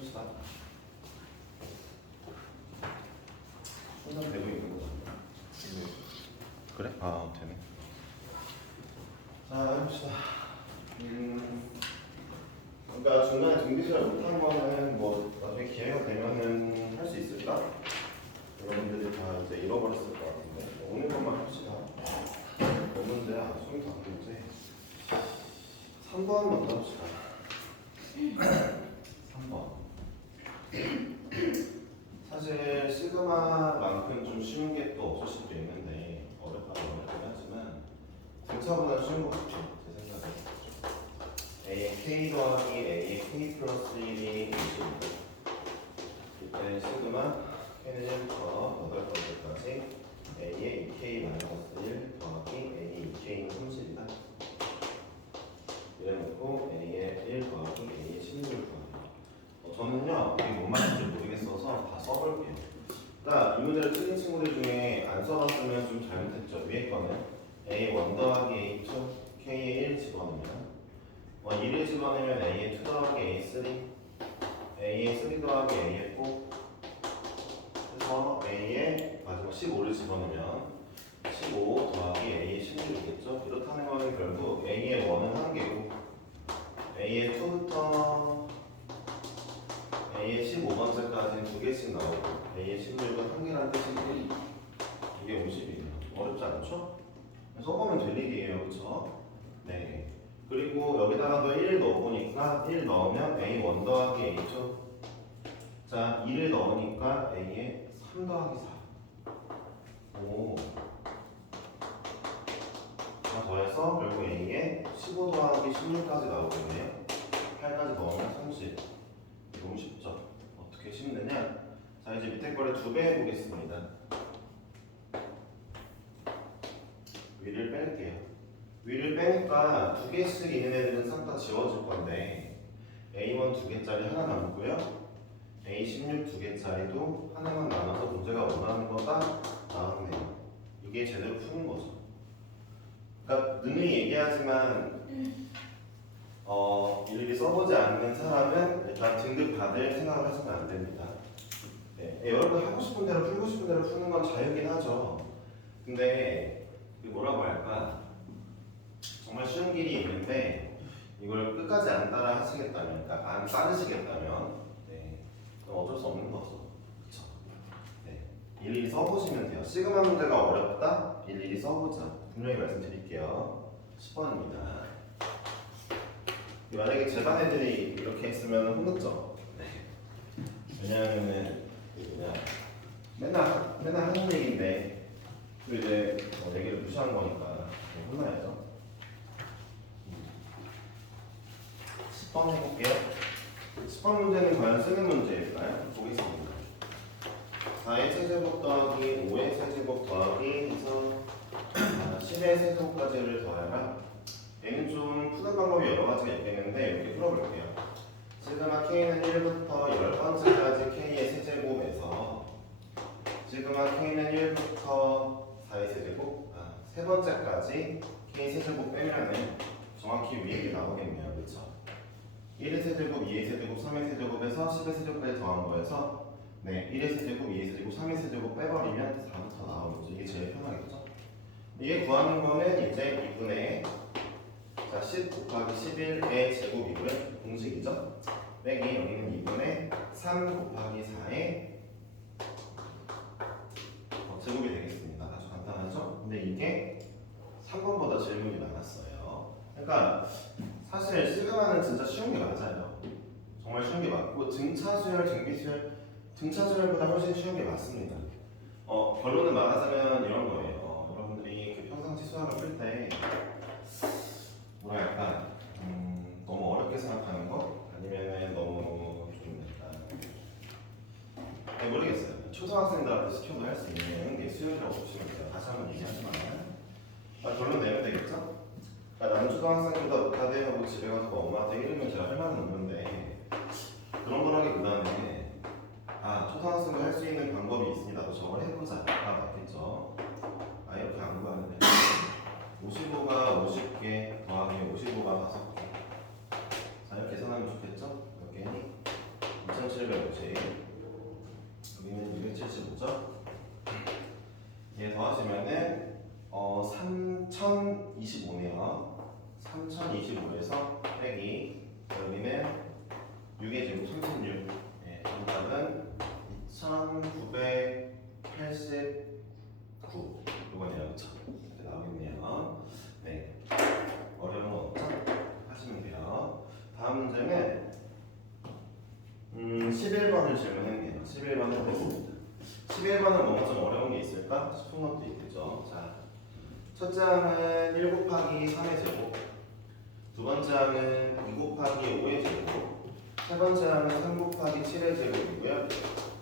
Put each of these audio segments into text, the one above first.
해봅시다. 충전되고 있는 거죠. 그래? 아 되네. 자 해봅시다. 그러니까 중간에 등비수를 못한 거는 뭐 나중에 기회가 되면은 할 수 있을까? 여러분들이 다 이제 잃어버렸을 것 같은데 오늘 것만 합시다. 몇 문제야? 25문제. 3번 먼저 합시다. 3번. 사실 시그마만큼 좀 쉬운 게 또 없을 수도 있는데 어렵긴 하지만 등차보다 쉬운 것 같아요. 제 생각에. A의 K 더하기 A의 K 플러스 1이 20이고 이때 시그마 K는 1부터 8번째까지 A의 2K 마이너스 1 더하기 A의 2K는 30이다. 이래놓고 A의 1 더하기 A의 16을 구합니다. 저는요 이게 뭔 말인지 모르겠어서 다 써볼게요. 그러니까 이 문제를 틀린 친구들 중에 안 써봤으면 좀 잘못했죠. 위에 거는 A1 더하기 A2 K의 1 집어넣으면 1을 집어넣으면 A의 2 더하기 A3 A의 3 더하기 A의 4 해서 A의 마지막 15를 집어넣으면 15 더하기 A의 16이겠죠? 이렇다는 거는 결국 A의 1은 1개고 A의 2부터 A의 15번째까지는 2개씩 나오고 A의 16은 1개라는 뜻인데 이게 50이에요. 어렵지 않죠? 써보면 될 일이에요. 그쵸? 네. 그리고 여기다가도 1 넣어보니까 1 넣으면 A1 더하기 A2 자 2를 넣으니까 A의 3 더하기 4 오. 자 더해서 결국 A의 15 더하기 16까지 나오겠네요. 8까지 넣으면 30 너무 쉽죠? 어떻게 쉽느냐? 자 이제 밑에 거를 2배 해보겠습니다. 위를 뺄게요. 위를 빼니까 2개씩 있는 애들은 싹 다 지워질 건데 A1 2개짜리 하나 남고요. A16 2개짜리도 하나만 남아서 문제가 원하는 거가 나왔네요. 이게 제대로 푸는 거죠. 그러니까 능히 얘기하지만 일일이 써보지 않는 사람은 일단 등급 받을 생각을 하시면 안 됩니다. 네, 여러분 하고 싶은 대로 풀고 싶은 대로 푸는 건 자유긴 하죠. 근데 뭐라고 할까? 정말 쉬운 길이 있는데 이걸 끝까지 안 따라 하시겠다면, 그러니까 안 따르시겠다면, 네, 그럼 어쩔 수 없는 거죠. 그렇죠? 네, 일일이 써보시면 돼요. 시그마 문제가 어렵다? 일일이 써보자. 분명히 말씀드릴게요. 10번입니다. 만약에 제 반 애들이 이렇게 했으면 혼났죠. 네. 왜냐하면은 그냥 맨날 하는 얘기인데 또 이제 얘기를 무시한 거니까 혼나야죠. 10번 해볼게요. 10번 문제는 과연 쓰는 문제일까요? 보겠습니다. 4의 세제곱 더하기 5의 세제곱 더하기 해서 10의 세제곱까지를 더해라. 얘는 좀 푸는 방법이 여러 가지가 있겠는데 이렇게 풀어볼게요. 시그마 K는 1부터 10번째까지 K의 세제곱에서 시그마 K는 1부터 4의 세제곱, 3번째까지 K 세제곱 빼면은 정확히 위에 게 나오겠네요. 그쵸? 1의 세제곱, 2의 세제곱, 3의 세제곱에서 10의 세제곱까지 더한 거에서 1의 세제곱, 2의 세제곱, 3의 세제곱 빼버리면 4부터 나오는 거죠. 이게 제일 편하겠죠? 이게 구하는 거는 이제 2분의 10 곱하기 11의 제곱이고요. 공식이죠? 빼기 여기는 2분의 3 곱하기 4의 제곱이 되겠습니다. 아주 간단하죠? 근데 이게 3번보다 질문이 많았어요. 그러니까 사실 시그마는 진짜 쉬운 게 맞아요. 정말 쉬운 게 맞고 등차수열, 등비수열, 등차수열보다 훨씬 쉬운 게 맞습니다. 결론을 말하자면 이런 거예요. 여러분들이 그 평상시 수학을 풀 때 뭐랄까 너무 어렵게 생각하는 거 아니면 너무 좀 약간 모르겠어요. 초등학생들한테 시켜도 할 수 있는 게 수열이라고 보시면 돼요. 다시 한번 얘기하지만 결론 내면 되겠죠? 나는 초등학생보다 못하대 하고 집에 가서 엄마한테 이러면 제가 할 말은 없는데 그런 거라기보다는 초등학생도 할 수 있는 방법이 있으니 나도 저걸 해보자 맞겠죠? 이렇게 안 구하는데 55가 50개 더하기 55가 5개 자 이렇게 계산하면 좋겠죠? 몇 개니? 2750. 여기는 275죠? 얘 더하시면은 3025네요. 3025에서 빼기 여기는 6의 제곱 36. 네, 정답은 2989. 이거네요, 그쵸? 이렇게 나오겠네요. 네, 어려운 거 없죠? 하시면 돼요. 다음 문제는 11번을 질문했네요. 11번 해보겠습니다. 11번은 뭐가 좀 어려운 게 있을까 싶은 것도 있겠죠. 자, 첫째 항은 1 곱하기 3의 제곱, 두 번째 항은 2 곱하기 5의 제곱, 세 번째 항은 3 곱하기 7의 제곱이고요.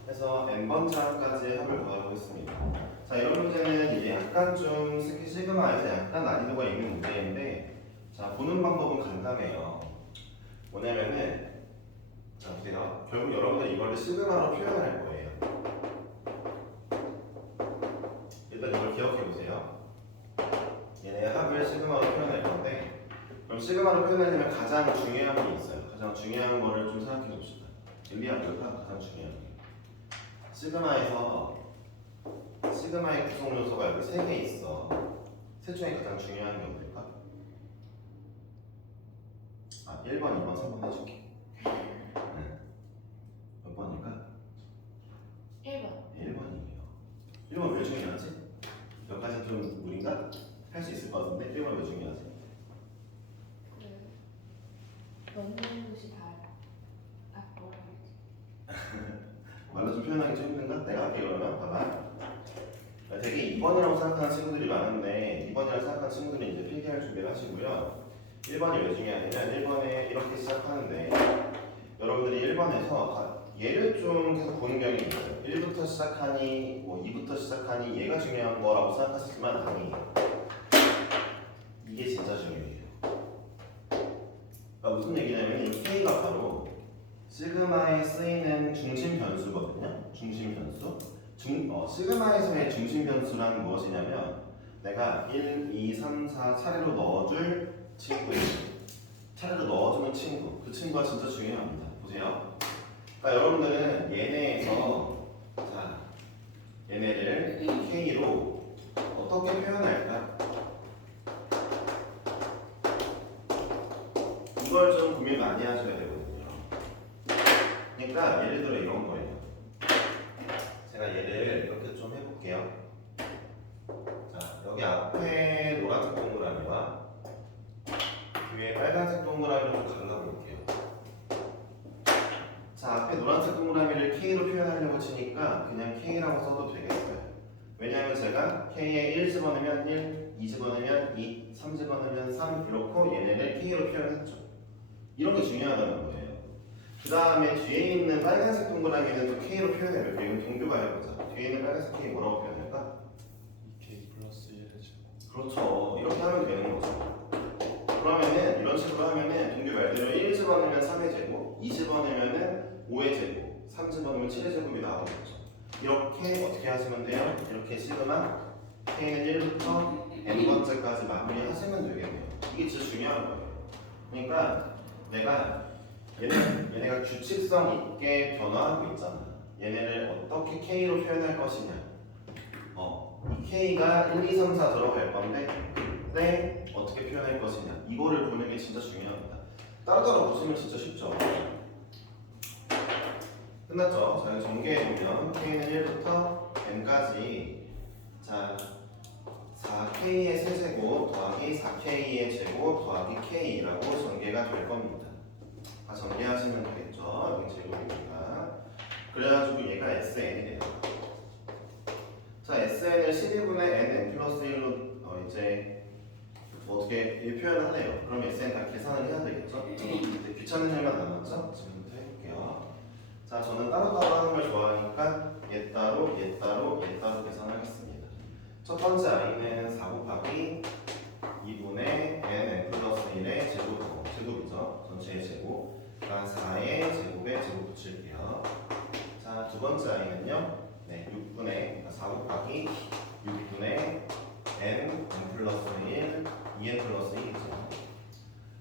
해서 n번째 항까지 합을 더해보겠습니다. 자, 이런 문제는 이제 약간 좀 시그마에서 약간 난이도가 있는 문제인데, 자, 보는 방법은 간단해요. 뭐냐면은, 자, 보세요. 결국 여러분들 이걸 시그마로 표현할 거예요. 일단 이걸 기억해 보세요. 얘네 합을 시그마로 표현할 건데, 그럼 시그마로 표현하려면 가장 중요한 게 있어요. 가장 중요한 거를 좀 생각해 봅시다. 일리학교가 가장 중요한 게. 시그마의 구성 요소가 여기 3개 있어. 셋 중에 가장 중요한 게 어떨까? 1번, 2번, 3번 해줄게. 몇 번일까? 1번. 1번이에요. 1번 왜 중요하지? 여기까지 좀 무리인가? 할 수 있을 것 같은데 1번 왜 중요하지? 넣는 곳이 달라. 뭐라 그러지? 말로 좀 표현하기 좀 힘든가? 내가 할게 그러면 봐봐. 되게 2번이라고 생각하는 친구들이 많은데 2번이라고 생각하는 친구들은 이제 필기할 준비를 하시고요. 1번이 왜 중요하냐면 1번에 이렇게 시작하는데 여러분들이 1번에서 얘를 좀 계속 보는 경향이 있어요. 1부터 시작하니 뭐 2부터 시작하니 얘가 중요한 거라고 생각하시지만 아니에요. 이게 진짜 중요해요. 그러니까 무슨 얘기냐면 이 K가 바로 시그마에 쓰이는 중심 변수거든요. 중심 변수. 시그마에서의 중심 변수란 무엇이냐면 내가 1, 2, 3, 4 차례로 넣어줄 친구예요. 차례로 넣어주는 친구. 그 친구가 진짜 중요합니다. 보세요. 그러니까 여러분들은 얘네에서 자 얘네를 K로 어떻게 표현할까? 이걸 좀 고민 많이 하셔야 되거든요. 그러니까 예를 들어 이런 거예요. 제가 얘를 이렇게 좀 해볼게요. 자, 여기 앞에 노란색 동그라미와 뒤에 빨간색 동그라미를 좀 갈라볼게요. 자, 앞에 노란색 동그라미를 K로 표현하려고 치니까 그냥 K라고 써도 되겠어요. 왜냐하면 제가 K에 1 집어넣으면 1, 2 집어넣으면 2, 3 집어넣으면 3 이렇고 얘네를 K로 표현했죠. 이런 게 중요하다는 거예요. 그 다음에 뒤에 있는 빨간색 동그라미는 또 K로 표현해볼게요. 이건 동규가 해보자. 뒤에 있는 빨간색 K 뭐라고 표현할까? 2K 플러스 1 해줘. 그렇죠. 이렇게 하면 되는 거죠. 그러면은 이런 식으로 하면은 동규 말대로 1 집어넣으면 3의 제곱, 2 집어넣으면은 5의 제곱, 3 집어넣으면 7의 제곱이 나오겠죠. 이렇게 어떻게 하시면 돼요? 이렇게 시그마 K는 1부터 n번째까지 마무리하시면 되겠네요. 이게 진짜 중요한 거예요. 그러니까 내가 얘네가 규칙성 있게 변화하고 있잖아. 얘네를 어떻게 K로 표현할 것이냐. 이 K가 1, 2, 3, 4 들어갈 건데 그때 어떻게 표현할 것이냐. 이거를 보는 게 진짜 중요합니다. 따로따로 보시면 진짜 쉽죠. 끝났죠? 자, 전개해보면 K는 1부터 n까지 자 4K의 세제곱 더하기 4K의 제곱 더하기 K라고 전개가 될 겁니다. 다 전개하시면 되겠죠? 여기 제곱입니다. 그래가지고 얘가 SN이래요. 자, SN을 12분의 n 플러스 1로 이제 어떻게 표현하네요. 그럼 SN 다 계산을 해야 되겠죠? 이제 귀찮은 일만 남았죠? 지금부터 해볼게요. 자, 저는 따로따로 하는 걸 좋아하니까 얘 따로 계산하겠습니다. 첫 번째 i는 4 곱하기 2분의 n 플러스 1의 제곱이죠. 전체의 제곱. 그러니까 4의 제곱에 제곱 붙일게요. 자, 두 번째 i는요. 6분의 4 곱하기 6분의 n 플러스 1, 2n 플러스 1이죠.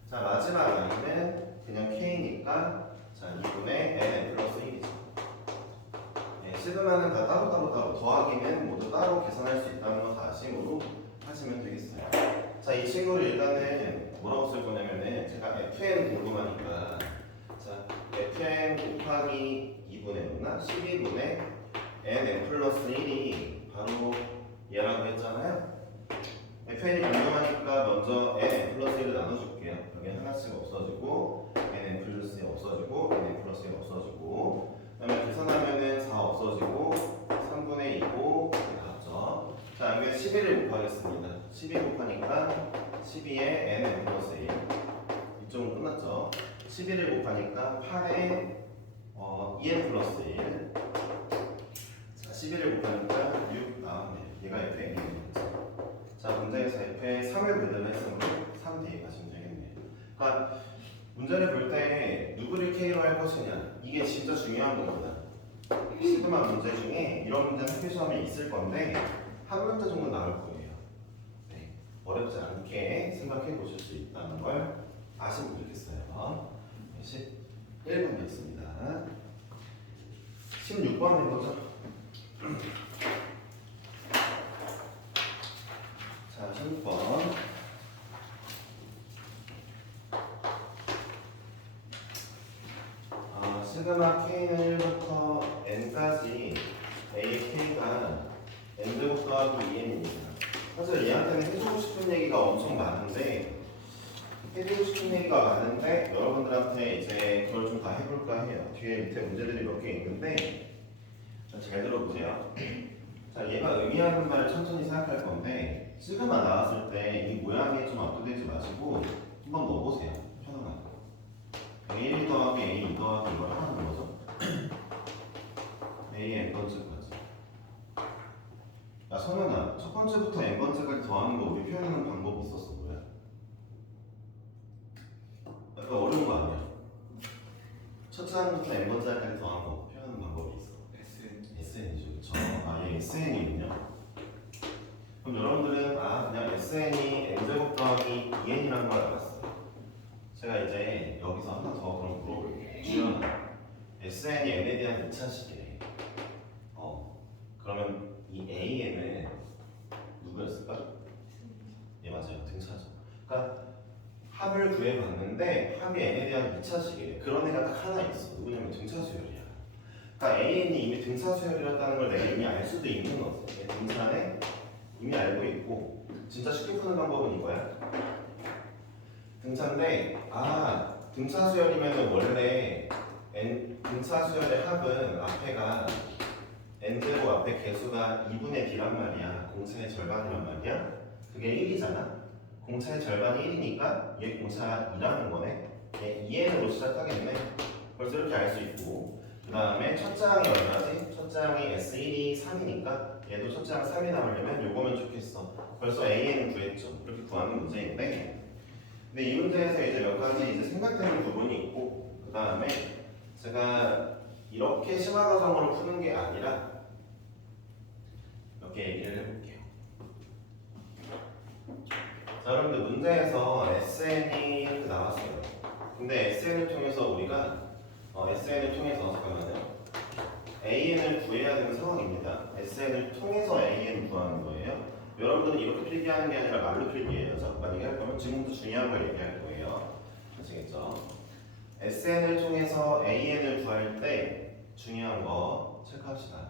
자, 마지막 i는 그냥 k니까 자 2분의 n 플러스 1이죠. 시그마는 다 따로 더하기는 모두 따로 계산할 수 있다는 거 다심으로 하시면 되겠어요. 자, 이 친구를 일단은 뭐라고 쓸 거냐면은 제가 fn 궁금하니까 자, fn 곱하기 2분의 5나 12분의 nn 플러스 1이 바로 얘라고 했잖아요. fn이 궁금하니까 먼저 nn 플러스 1을 나눠줄게요. 여기 하나씩 없어지고 nn 플러스 1 없어지고 nn 플러스 1 없어지고 그 다음에 계산하면은 4 없어지고 3분의 2고 나왔죠. 자, 여기 11을 곱하겠습니다. 12 곱하니까 12에 nn 플러스 1 이쪽은 끝났죠. 11을 곱하니까 8에 2n 플러스 1 자, 11을 곱하니까 6 나왔네. 얘가 fn이에요. 자, 문제에서 f에 3을 배분했으므로 3 뒤에 가시면 되겠네요. 그러니까 문제를 볼 때 누구를 k로 할 것이냐 이게 진짜 중요한 겁니다. 시그마 문제 중에 이런 문제는 학교 시험에 있을 건데 한 문제 정도 나올 거예요. 네, 어렵지 않게 생각해 보실 수 있다는 걸 아시면 좋겠어요. 11번이 있습니다. 16번인 거죠? 자, 16번. 시그마 k는 1부터 n까지 ak가 n제곱 더하기 2n입니다. 사실 얘한테는 해주고 싶은 얘기가 엄청 많은데 여러분들한테 이제 그걸 좀 다 해볼까 해요. 뒤에 밑에 문제들이 몇 개 있는데 잘 들어보세요. 자, 얘가 의미하는 말을 천천히 생각할 건데 시그마 나왔을 때 이 모양에 좀 압도되지 마시고 한번 넣어보세요. 편안하게. A1 더하기 A2 더하기 이걸 하는 거죠. A n번째까지. 야, 성현아, 첫 번째부터 n번째까지 더하는 거 우리 표현하는 방법이 있었어. 뭐야? 약간 어려운 거 아니야? 첫째 항부터 n번째까지 더하는 거 표현하는 방법이 있어. SN이죠, 그쵸? 아, 얘 SN이군요. 그럼 여러분들은 그냥 SN이 n제곱 더하기 2n이라는 걸 알았어요. 제가 이제 여기서 하나 더 그럼 물어볼게요. 주연아, SN이 n에 대한 2차식이래. 그러면 이 AN은 누구였을까? 예, 맞아요. 등차죠. 그러니까 합을 구해봤는데 합이 n에 대한 2차식이래. 그런 애가 딱 하나 있어. 누구냐면 등차수열이야. 그러니까 AN이 이미 등차수열이었다는 걸 내가 이미 알 수도 있는 거지. 등차네 이미 알고 있고 진짜 쉽게 푸는 방법은 이거야. 등차인데 등차수열이면 원래 등차수열의 합은 앞에가 n제곱 앞에 개수가 2분의 d란 말이야. 공차의 절반이란 말이야. 그게 1이잖아. 공차의 절반이 1이니까 얘 공차 2라는 거네. 얘 2n으로 시작하겠네. 벌써 이렇게 알 수 있고 그 다음에 첫째 항이 얼마지? 첫째 항이 S1이 3이니까 얘도 첫째 항 3이 나오려면 요거면 좋겠어. 벌써 AN을 구했죠. 이렇게 구하는 문제인데 근데 이 문제에서 이제 몇 가지 이제 생각되는 부분이 있고 그 다음에 제가 이렇게 심화 과정으로 푸는 게 아니라 몇 개 얘기를 해볼게요. 자, 여러분들 문제에서 SN이 이렇게 나왔어요. 근데 SN을 통해서 우리가 잠깐만요. AN을 구해야 되는 상황입니다. SN을 통해서 AN을 구하는 거예요. 여러분들은 이렇게 필기하는 게 아니라 말로 필기해요. 잠깐 얘기할 거면 지금부터 중요한 걸 얘기할 거예요. 아시겠죠? SN을 통해서 AN을 구할 때 중요한 거 체크합시다.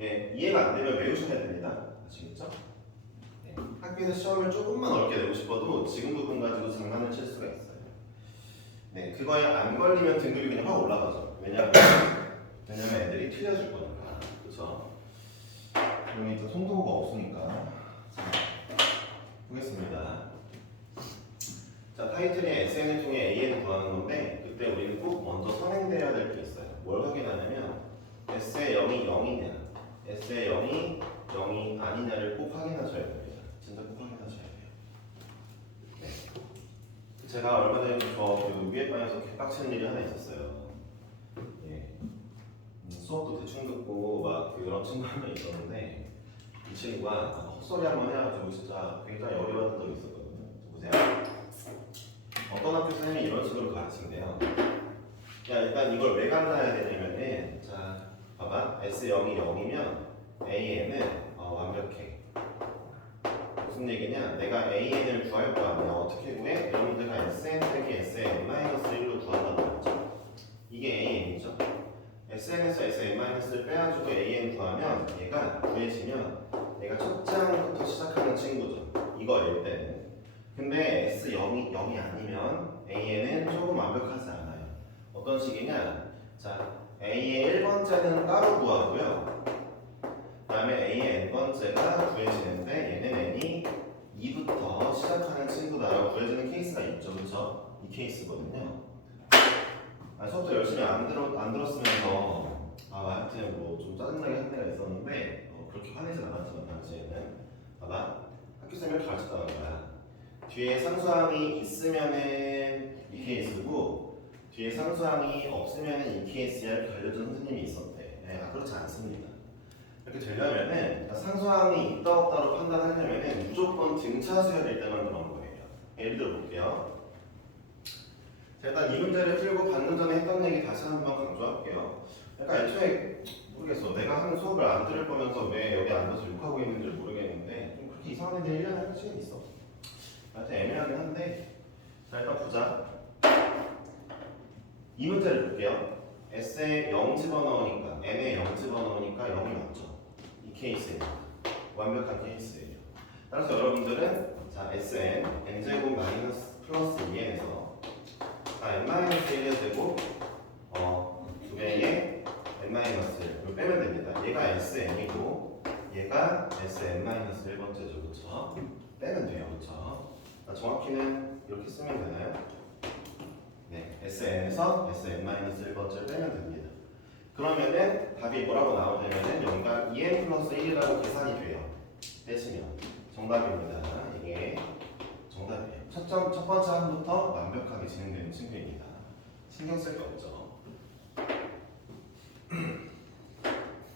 예, 이해가 안 되면 외우셔야 됩니다. 아시겠죠? 네, 학교에서 시험을 조금만 어렵게 내고 싶어도 지금 부분 가지고 장난을 칠 수가 있어요. 네, 그거에 안 걸리면 등급이 그냥 확 올라가죠. 왜냐면 애들이 틀려줄 거니까. 그쵸? 그럼 이제 송도가 없으니까. 자, 보겠습니다. 자, 타이틀이 SN을 통해 AN을 구하는 건데 그때 우리는 꼭 먼저 선행되어야 될 게 있어요. 뭘 확인하냐면 S의 0이 0이냐 S의 0이 0이 아니냐를 꼭 확인하셔야 됩니다. 진짜 꼭 확인하셔야 돼요. 네. 제가 얼마 전에 그 위에 반에서 개빡치는 일이 하나 있었어요. 예. 수업도 대충 듣고 막 이런 친구 한 명 있었는데 이 친구가 헛소리 한번 해가지고 진짜 굉장히 어려웠던 적이 있었거든요. 보세요. 어떤 학교 선생님이 이런 식으로 가르친대요. 야, 일단 이걸 왜 감사해야 되냐면은 자, 봐봐. S0이 0이면 AN은 완벽해. 무슨 얘기냐? 내가 AN을 구할 거 아니야. 어떻게 구해? 여러분들가 SN 빼기 SN-1로 구한다는 거죠. 이게 AN이죠. SN에서 SN-를 빼가지고 AN 구하면 얘가 구해지면 얘가 첫 장부터 시작하는 친구죠. 이거 알 때는. 근데 S0이 0이 아니면 AN은 조금 완벽하지 않아요. 어떤 식이냐? 자, A의 1번째는 따로 구하고요. 그 다음에 A의 n번째가 구해지는데 얘는 n이 2부터 시작하는 친구다라고 구해지는 케이스가 있죠. 그렇죠? 이 케이스거든요. 수업도 열심히 안 들었으면서 하여튼 뭐 좀 짜증나게 한 때가 있었는데 그렇게 화내진 않았지만 당시에는 봐봐. 학교쌤이 가르쳤다는 거야. 뒤에 상수항이 있으면은 이 케이스고 뒤에 상수항이 없으면은 이 케이스야 이렇게 알려준 선생님이 있었대. 네, 그렇지 않습니다. 이렇게 되려면은 상수항이 있다 없다로 판단하려면은 무조건 등차수여야 될 때만 그런 거예요. 예를 들어 볼게요. 자, 일단 이 문제를 풀고 방금 전에 했던 얘기 다시 한번 강조할게요. 그러니까 애초에 모르겠어. 내가 하는 수업을 안 들을 거면서 왜 여기 앉아서 욕하고 있는지 모르겠는데 좀 그렇게 이상한 애들 1년에 한 번씩은 있어. 하여튼 애매하긴 한데 자 일단 보자. 이 문제를 볼게요. S에 0 집어넣으니까 N에 0 집어넣으니까 0이 맞죠. 이 케이스예요. 완벽한 케이스예요. 따라서 여러분들은 자 Sn n제곱 마이너스 플러스 2n에서 n-1의 제곱 두 개의 n-1을 빼면 됩니다. 얘가 Sn이고 얘가 Sn-1번째죠. 그렇죠? 빼면 돼요. 그렇죠? 정확히는 이렇게 쓰면 되나요? 네, Sn에서 Sn-1번째를 빼면 됩니다. 그러면은 답이 뭐라고 나오냐면은 여기가 2n 플러스 1이라고 계산이 돼요. 빼시면 정답입니다. 이게 정답이에요. 첫 번째 항부터 완벽하게 진행되는 친구입니다. 신경 쓸 게 없죠.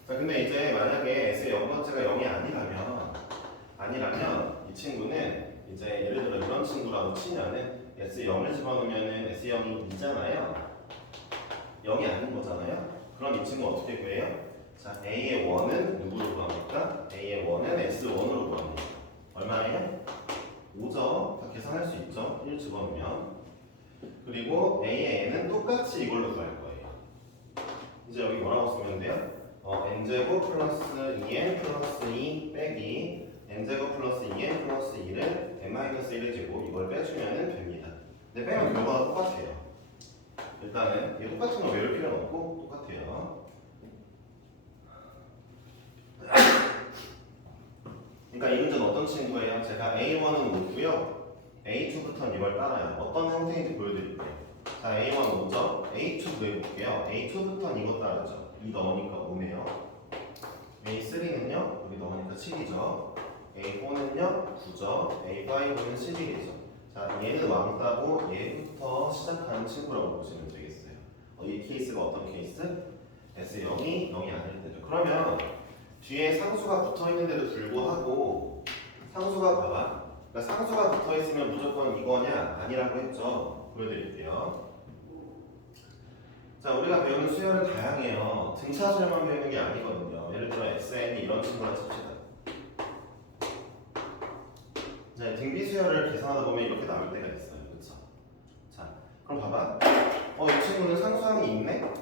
자, 근데 이제 만약에 S의 0번째가 0이 아니라면 이 친구는 이제 예를 들어 이런 친구라고 치면은 S에 0을 집어넣으면은 S0이 2잖아요. 0이 아닌 거잖아요. 그럼 이 친구 어떻게 구해요? 자, A의 1은 누구로 구합니까? A의 1은 S1으로 구합니다. 얼마예요? 5죠. 다 계산할 수 있죠. 1 집어넣으면. 그리고 A의 n은 똑같이 이걸로 구할 거예요. 이제 여기 뭐라고 쓰면 돼요? n제곱 플러스 2n 플러스 2 빼기 n제곱 플러스 2n 플러스 1은 n-1의 제곱 이걸 빼주면 됩니다. 근데 빼면 결과가 똑같아요. 일단은 이게 똑같은 거 외울 필요는 없고 똑같아요. 그러니까 이 문제는 어떤 친구예요? 제가 A1은 5고요. A2부터는 이걸 따라요. 어떤 형태인지 보여드릴게요. 자, A1 5죠? A2 구해볼게요. A2부터는 이거 따르죠. 2 넣으니까 5네요. A3는요? 여기 넣으니까 7이죠. A4는요? 9죠. A5는 11이죠. 자, 얘는 왕따고 얘부터 시작하는 친구라고 보시면 되겠어요. 이 케이스가 어떤 케이스? S0이 0이 아닐 때죠. 그러면 뒤에 상수가 붙어있는데도 불구하고 상수가 봐봐. 그러니까 상수가 붙어있으면 무조건 이거냐? 아니라고 했죠. 보여드릴게요. 자, 우리가 배우는 수열은 다양해요. 등차수열만 배우는 게 아니거든요. 예를 들어 SN이 이런 친구라 칩시다. 자, 등비수열을 계산하다 보면 이렇게 나올 때가 있어요. 그렇죠? 자, 그럼 봐봐. 이 친구는 상수항이 있네?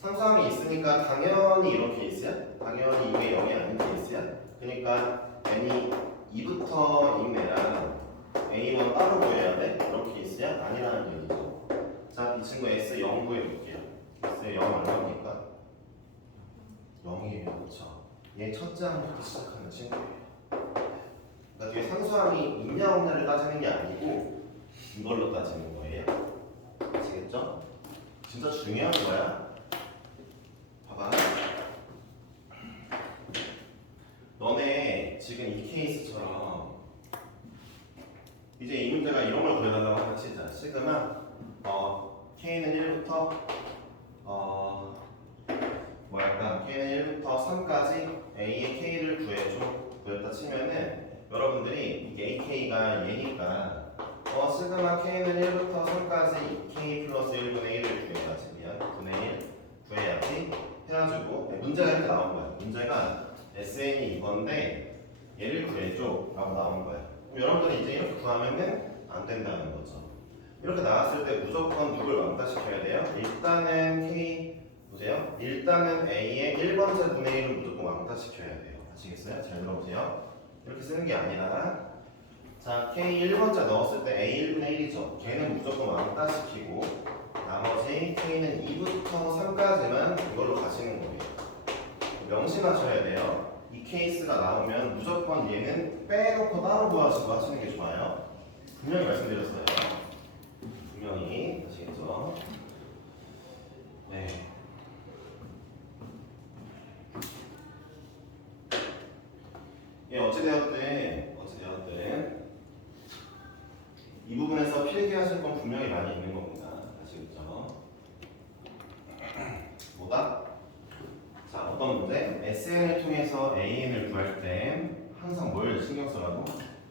상수항이 있으니까 당연히 이런 케이스야? 당연히 이게 0이 아닌 케이스야? 그러니까 n이 2부터 있네랑 a1 따로 구해야 돼? 이런 케이스야? 아니라는 얘기죠. 자, 이 친구 S0 구해볼게요. S0 얼마입니까? 0이에요. 그렇죠? 얘 첫째 항부터 시작하는 친구예요. 그러니까 뒤에 상수항이 있냐 없냐를 따지는 게 아니고 이걸로 따지는 거예요. 아시겠죠? 진짜 중요한 거야. 봐봐. 너네 지금 이 케이스처럼 이제 이 문제가 이런 걸 그려달라고 하면 치자. 시그마 K는 1부터 K는 1부터 3까지 A의 K를 구했다 치면은 여러분들이 이게 AK가 얘니까 시그마 K는 1부터 3까지 2K 플러스 1분의 1을 구해야지. 미안. 분의 1 구해야지 해가지고 문제가 이렇게 나온 거야. 문제가 SN이 이건데 얘를 구해줘 라고 나온 거야. 그럼 여러분들이 이제 이렇게 구하면은 안 된다는 거죠. 이렇게 나왔을 때 무조건 누굴 왕따시켜야 돼요? 일단은 K 보세요. 일단은 A의 1번째 분의 1을 무조건 왕따시켜야 돼요. 아시겠어요? 잘 들어보세요. 이렇게 쓰는 게 아니라 자 K 1번째 넣었을 때 A 1분의 1이죠. 걔는 무조건 왕따시키고 나머지 K는 2부터 3까지만 이걸로 가시는 거예요. 명심하셔야 돼요. 이 케이스가 나오면 무조건 얘는 빼놓고 따로 구하시고 하시는 게 좋아요. 분명히 말씀드렸어요. 분명히 아시겠죠? 네. 예, 어찌되었든 이 부분에서 필기하실 건 분명히 많이 있는 겁니다. 아시겠죠? 뭐다? 자, 어떤 문제? SN을 통해서 AN을 구할 때 항상 뭘 신경 쓰라고?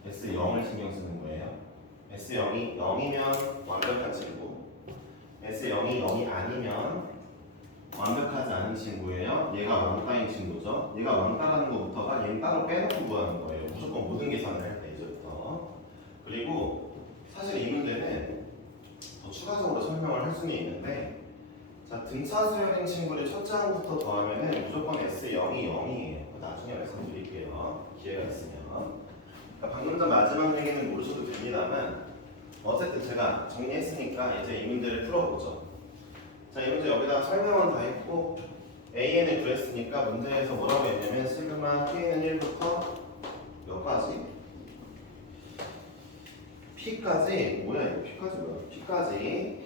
S0을 신경 쓰는 거예요. S0이 0이면 완벽한 친구, S0이 0이 아니면 완벽하지 않은 친구예요. 얘가 왕따인 친구죠. 얘가 왕따라는 것부터가 얘는 따로 빼놓고 구하는 거예요. 무조건 모든 계산을 할 때 이제부터. 그리고 사실 이 문제는 더 추가적으로 설명을 할 수는 있는데 자, 등차 수열인 친구를 첫째 항부터 더하면은 무조건 S0이 0이에요. 나중에 말씀드릴게요. 기회가 있으면. 그러니까 방금 전 마지막 얘기는 모르셔도 됩니다만 어쨌든 제가 정리했으니까 이제 이 문제를 풀어보죠. 자, 이 문제 여기다 설명은 다 했고 AN을 구했으니까 문제에서 뭐라고 했냐면 시그마 K는 1부터 몇 가지? P까지 뭐야 이거 P까지 뭐야? P까지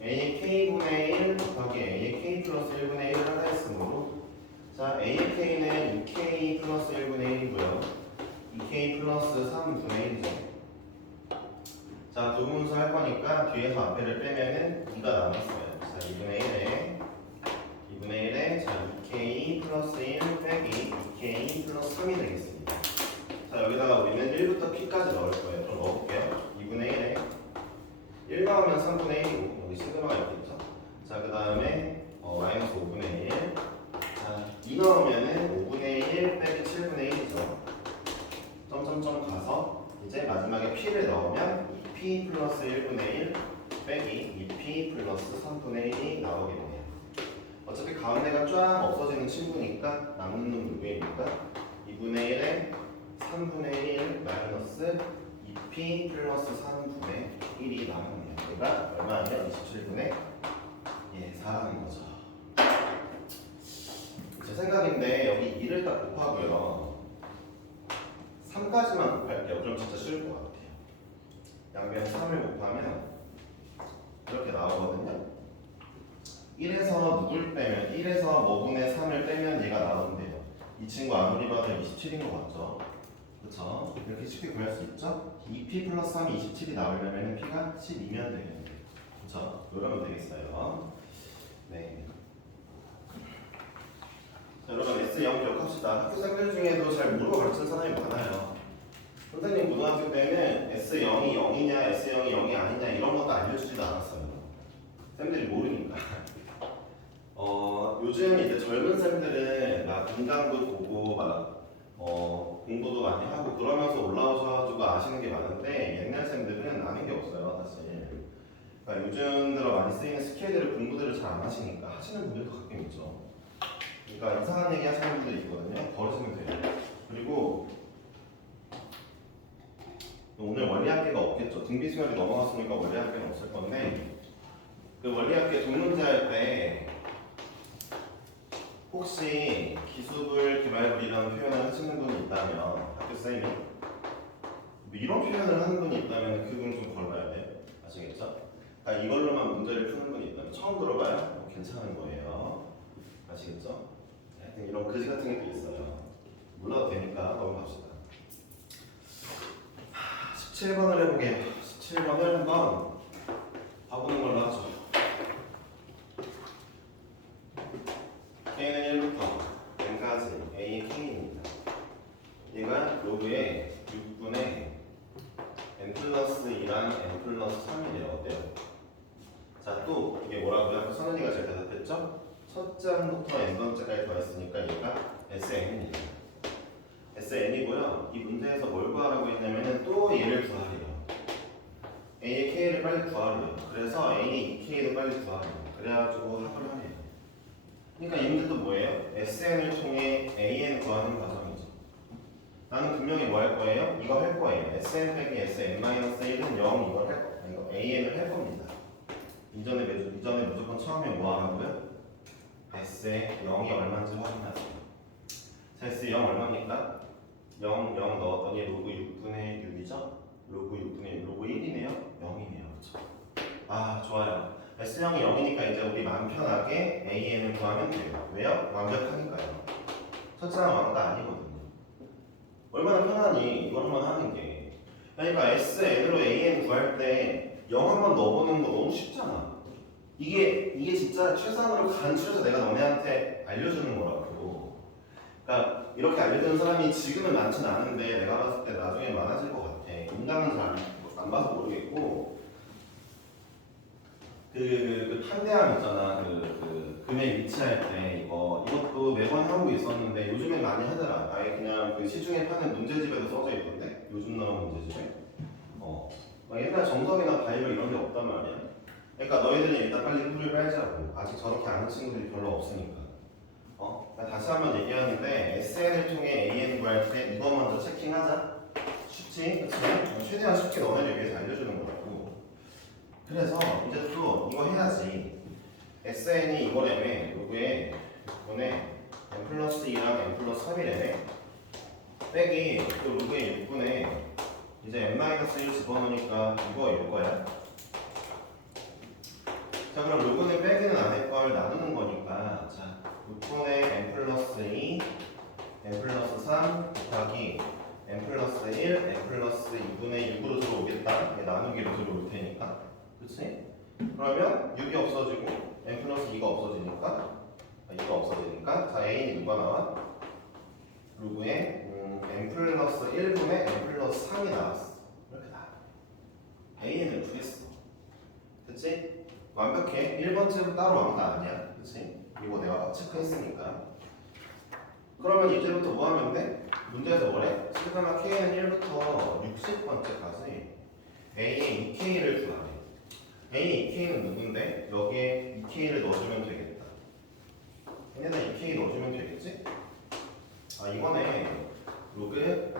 A의 K분의 1 곱하기 A의 K 플러스 1분의 1을 하나 했으므로 자 A의 K는 2K 플러스 1분의 1이고요 2K 플러스 3분의 1이죠. 자 두분수 할 거니까 뒤에서 앞에를 빼면은 2가 남았어요. 자 2분의 1에 자 2K 플러스 1 빼기 2K 플러스 3이 되겠습니다. 자 여기다가 우리는 1부터 P까지 넣을 거예요. 그럼 넣어볼게요. 2분의 1에 1 나오면 3분의 1이고 여기 시그마가 있겠죠. 자 그 다음에 마이너스 5분의 1 자 2 넣으면은 5분의 1 빼기 7분의 1이죠. 점점점 가서 이제 마지막에 P를 넣으면 2P 플러스 1분의 1 빼기 2P 플러스 3분의 1이 나오겠네요. 어차피 가운데가 쫙 없어지는 친구니까 남는 놈 누구입니까? 2분의 1에 3분의 1 마이너스 2P 플러스 3분의 1이 남았네요. 얘가 얼마냐면 27분의 4라는 거죠. 제 생각인데 여기 2를 딱 곱하고요. 3까지만 곱할게요. 그럼 진짜 쉬울 것 같아요. 양변 3을 곱하면 이렇게 나오거든요. 1에서 누굴 빼면 1에서 5분의 3을 빼면 얘가 나오는데요. 이 친구 아무리 봐도 27인 것 같죠? 그쵸? 이렇게 쉽게 구할 수 있죠? 2P 플러스 3이 27이 나오려면 P가 12면 되겠네요. 그쵸? 이러면 되겠어요. 네. 자, 여러분 S0 기억합시다. 학교생들 중에도 잘 모르고 가르치는 사람이 많아요. 선생님 고등학교 때는 S0이 0이냐 S0이 0이 아니냐 이런 것도 알려주지도 않았어요. 쌤들이 모르니까. 요즘 이제 젊은 쌤들은 막 인강도 보고 막 공부도 많이 하고 그러면서 올라오셔가지고 아시는 게 많은데 옛날 쌤들은 아는 게 없어요 사실. 그러니까 요즘 들어 많이 쓰이는 스킬들을 공부들을 잘 안 하시니까 하시는 분들도 가끔 있죠. 그러니까 이상한 얘기 하시는 분들이 있거든요. 버리시면 돼요. 그리고 오늘 원리학계가 없겠죠. 등비수열이 넘어갔으니까 원리학계는 없을 건데 그 원리학계 동문제 할 때 혹시 기수불 개발불이라는 표현을 하시는 분이 있다면 학교쌤이 이런 표현을 하는 분이 있다면 그분 좀 걸러야 돼요. 아시겠죠? 그러니까 이걸로만 문제를 푸는 분이 있다면 처음 들어봐요? 괜찮은 거예요. 아시겠죠? 하여튼 이런 그지 같은 게 또 있어요. 몰라도 되니까 넘어갑시다. 17번을 해보게요. 17번을 한번 봐보는 걸로 하죠. K는 1부터 n까지 A의 K입니다. 얘가 로그의 6분의 n 플러스 2랑 n 플러스 3이래요. 어때요? 자, 또 이게 뭐라고요? 선은이가 잘 대답했죠? 첫 장부터 n번째까지 더했으니까 얘가 SN입니다. SN이고요. 이 문제에서 뭘 구하라고 했냐면은 또 얘를 구하래요. A의 K를 빨리 구하래요. 그래서 A의 2K도 빨리 구하래요. 그래가지고 합을 하래요. 그러니까 이 문제도 뭐예요? SN을 통해 AN 구하는 과정이죠. 나는 분명히 뭐 할 거예요? 이거 할 거예요. SN 빼기 SN-1은 0 이걸 할 거예요. 이거 AN을 할 겁니다. 이전에 무조건 처음에 뭐 하라고요? S의 0이 얼마인지 확인하세요. 자, S 0 얼마입니까? 0 넣었더니 로그 6분의 6이죠? 로그 6분의 6, 로그 1이네요? 0이네요. 그렇죠? 아, 좋아요. S0이 0이니까 이제 우리 마음 편하게 AN을 구하면 돼요. 왜요? 완벽하니까요. 첫째랑 왕가 아니거든요. 얼마나 편하니? 이것만 하는 게. 그러니까 SN으로 AN 구할 때 0 한번 넣어보는 거 너무 쉽잖아. 이게 진짜 최상으로 간추려서 내가 너네한테 알려주는 거라고. 그러니까 이렇게 알려주는 사람이 지금은 많지는 않은데 내가 봤을 때 나중에 많아질 것 같아. 인간은 잘 안 봐서 모르겠고 그 판대함 있잖아. 그 금액 위치할 때 이것도 매번 하고 있었는데 요즘엔 많이 하더라. 아예 그냥 그 시중에 파는 문제집에도 써져 있던데 요즘 나온 문제집에. 막 옛날 정석이나 바이블 이런 게 없단 말이야. 그러니까 너희들이 일단 빨리 뿔을 빨자고. 아직 저렇게 아는 친구들이 별로 없으니까. 다시 한번 얘기하는데 SN을 통해 AN 구할 때 이거 먼저 체킹하자. 쉽지? 그치? 최대한 쉽게 너네를 위해서 알려주는 거라고. 그래서 이제 또 이거 해야지. SN이 이거라며 로그에 이번에 n 플러스 2랑 n 플러스 3이라며 빼기 또 로그의 6분의 이제 n-1 집어넣으니까 이거일 거야. 자, 그럼 로그는 빼기는 안할 걸 나누는 거니까 자 6분의 n 플러스 2 n 플러스 3 곱하기 n 플러스 1 n 플러스 2분의 6으로 들어오겠다. 이게 나누기로 들어올 테니까. 그치? 그러면 6이 없어지고 n 플러스 2가 없어지니까 자 a는 누가 나와? 로그에 n 플러스 1분의 n 플러스 3이 나왔어. 이렇게 나와. a는 구했어. 그치? 완벽해. 1번째로 따로 왕가 아니야. 그치? 이거 내가 체크했으니까. 그러면 이제부터 뭐 하면 돼? 문제에서 뭐래? 시그마 k는 1부터 60번째까지 a의 2k를 구하래. a의 2k는 누군데? 여기에 2k를 넣어주면 되겠다. 얘네다 2k 넣어주면 되겠지? 아 이거네. 로그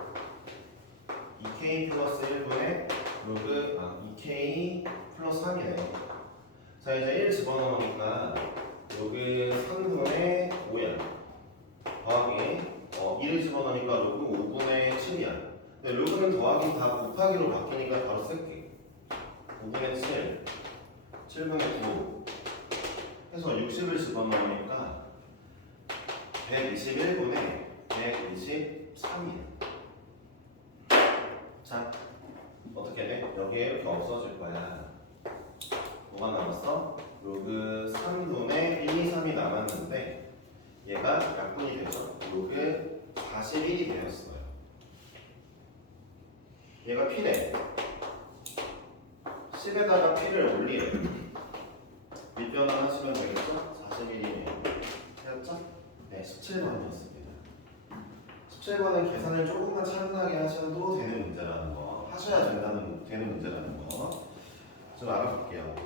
2k 플러스 1분의 로그 2k 플러스 3이네. 자 이제 1 집어넣으니까 로그 3분의 5야. 더하기 1을 집어넣으니까 로그 5분의 7이야. 근데 로그는 더하기 다 곱하기로 바뀌니까 바로 쓸게. 5분의 7, 7분의 9 해서 60을 집어넣으니까 121분의 123이야. 자, 어떻게 돼? 여기에 이렇게 없어질 거야. 뭐가 남았어? 로그 3분의 1, 2, 3이 남았는데 얘가 약분이 되죠. 로그 41이 되었어요. 얘가 P래. 10에다가 P를 올리래. 밑변환 하시면 되겠죠? 41이네요. 되었죠? 네, 17번이었습니다. 17번은 계산을 조금만 차분하게 하셔도 되는 문제라는 거, 하셔야 되는 문제라는 거 좀 알아볼게요.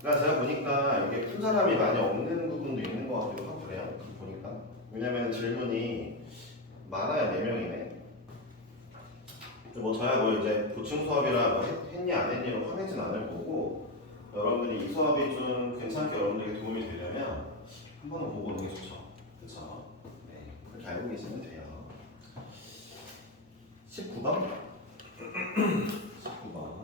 그러니까 제가 보니까 이게 푼 사람이 많이 없는 부분도 있는 것 같기도 하고 그래요. 보니까. 왜냐면 질문이 많아요. 4명이네. 뭐 저야 뭐 이제 보충 수업이라 뭐 했니 안 했니로 화내진 않을 거고, 여러분들이 이 수업이 좀 괜찮게 여러분들에게 도움이 되려면 한 번은 보고 오는 게 좋죠. 그렇죠? 네, 그렇게 알고 계시면 돼요. 19번? 19번.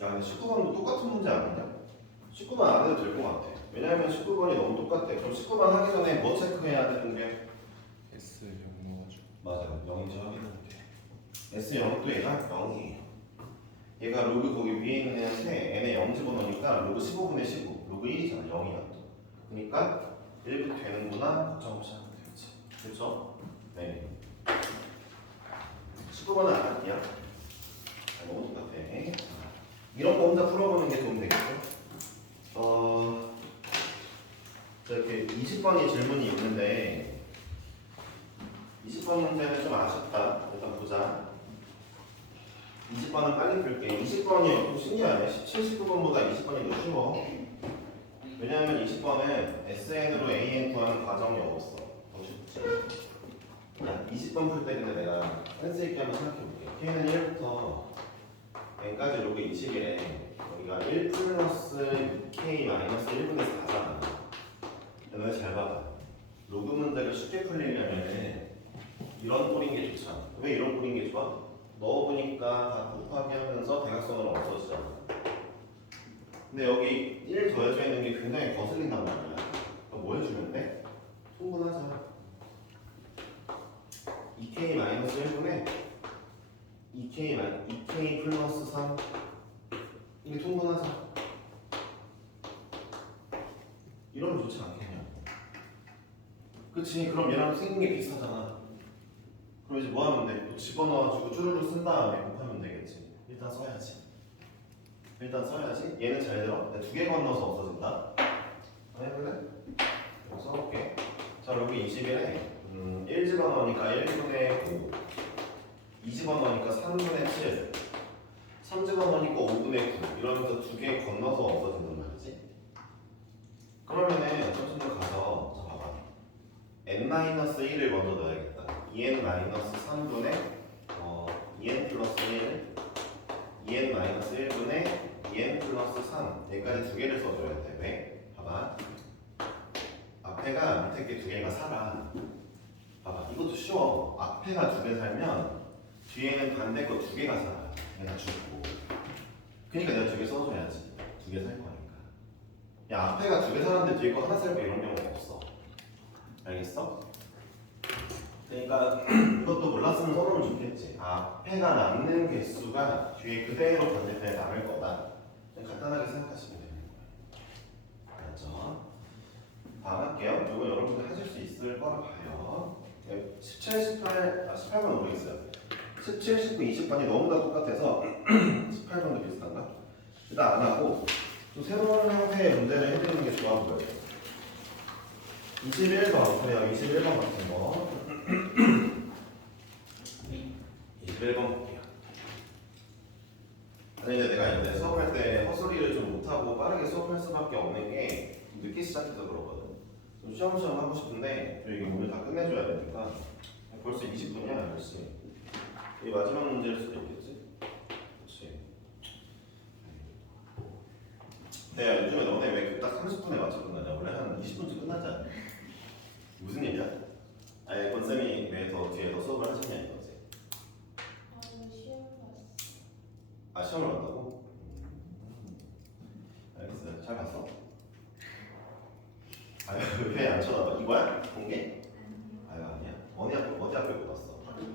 야, 근데 19번도 똑같은 문제 아니냐? 19번 안 해도 될 것 같아. 왜냐면 19번이 너무 똑같아. 그럼 19번 하기 전에 뭐 체크해야 되는 게? S 0 넣어줘. 맞아요. 0인지 확인하면 돼. S0도 얘가 0이에요. 얘가 로그 거기 위에 있는 애한테 n에 0 집어넣으니까 로그 15분의 15. 로그 1이잖아. 0이야 또. 그러니까 1부터 되는구나. 걱정 없이 하면 되겠지. 그렇죠? 네. 19번은 안 할게요. 너무 똑같아. 이런 거 혼자 풀어보는 게 도움 되겠죠? 20번이 질문이 있는데 20번 문제는 좀 아쉽다. 일단 보자. 20번은 빨리 풀게. 20번이 좀 신기하네. 17, 19번보다 20번이 더 쉬워. 왜냐하면 20번은 SN으로 AN 구하는 과정이 없어. 더 쉽지. 야, 20번 풀 때 근데 내가 센스 있게 한번 생각해볼게. K는 1부터 N까지 로그 20이래. 여기가 1 플러스 K 마이너스 1분의 4잖아. 너네 잘 봐봐. 로그 문제를 쉽게 풀리려면 이런 꼴인 게 좋잖아. 왜 이런 꼴인 게 좋아? 넣어보니까 다 곱하기 하면서 대각선으로 없어지잖아. 근데 여기 1 더해져 있는 게 굉장히 거슬린단 말이야. 그럼 뭐 해주면 돼? 통분하자. 2K-1분의 2K 플러스 3 이게 통분하자. 이러면 좋지 않겠냐? 그치? 그럼 얘랑 생긴 게 비슷하잖아. 그럼 이제 뭐 하면 돼? 또 집어넣어가지고 쭈루루 쓴 다음에 곱하면 되겠지. 일단 써야지. 얘는 잘 들어. 두 개 건너서 없어진다. 한번 해볼래? 이거 써볼게. 자, 여기 21에 1 집어넣으니까 1분의 5, 2 집어넣으니까 3분의 7, 3 집어넣으니까 5분의 9 이러면서 두 개 건너서 없어진단 말이지. 그러면은 점수로 가서 자 봐봐. n-1을 먼저 넣어야겠다. 2n-3분의 2n 플러스 1, 2n-1분의 2n 플러스 3 여기까지 두 개를 써줘야 돼. 왜? 봐봐. 앞에가 밑에 게 두 개가 살아. 봐봐. 이것도 쉬워. 앞에가 두 개 살면 뒤에는 반대 거 두 개가 살아. 내가 주고. 그러니까 내가 두 개 써줘야지. 두 개 살 거니까. 야, 앞에가 두 개 살았는데 뒤에 거 하나 살고 이런 경우가 없어. 알겠어? 그러니까 이것도 몰랐으면 써놓으면 좋겠지. 앞에가 남는 개수가 뒤에 그대로 반대편에 남을 거다. 간단하게 생각하시면 되는 거예요. 알았죠? 다음 할게요. 이거 여러분들 하실 수 있을 거라 봐요. 17, 18, 18번 모르겠어요. 17, 19, 20번이 너무 다 똑같아서 18번도 비슷한가? 일단 안 하고 또 새로운 형태의 문제를 해드리는 게 좋아 보여요. 21번, 그래요. 21번 같은 거. 21번 볼게요. 아니, 근데 내가 이제 수업할 때 헛소리를 좀 못하고 빠르게 수업할 수밖에 없는 게 늦게 시작해서 그러거든. 좀 쉬엄쉬엄 하고 싶은데 이게 오늘 다 끝내줘야 되니까 벌써 20분이야, 역시. 이 마지막 문제일 수도 있겠지? 그렇지. 네, 요즘에 너네 왜 딱 30분에 맞춰 끝나냐? 원래 한 20분쯤 끝나지 않냐? 무슨 일이야? 아니, 권쌤이 왜 더 뒤에 더 수업을 하시냐 이거지? 시험 봤어. 아, 시험을 봤다고? 알겠어요. 잘 봤어? 아유, 왜 안 쳐다봐? 이거야? 공개? 아유, 아니야. 어디 앞에 못 봤어? 아니요.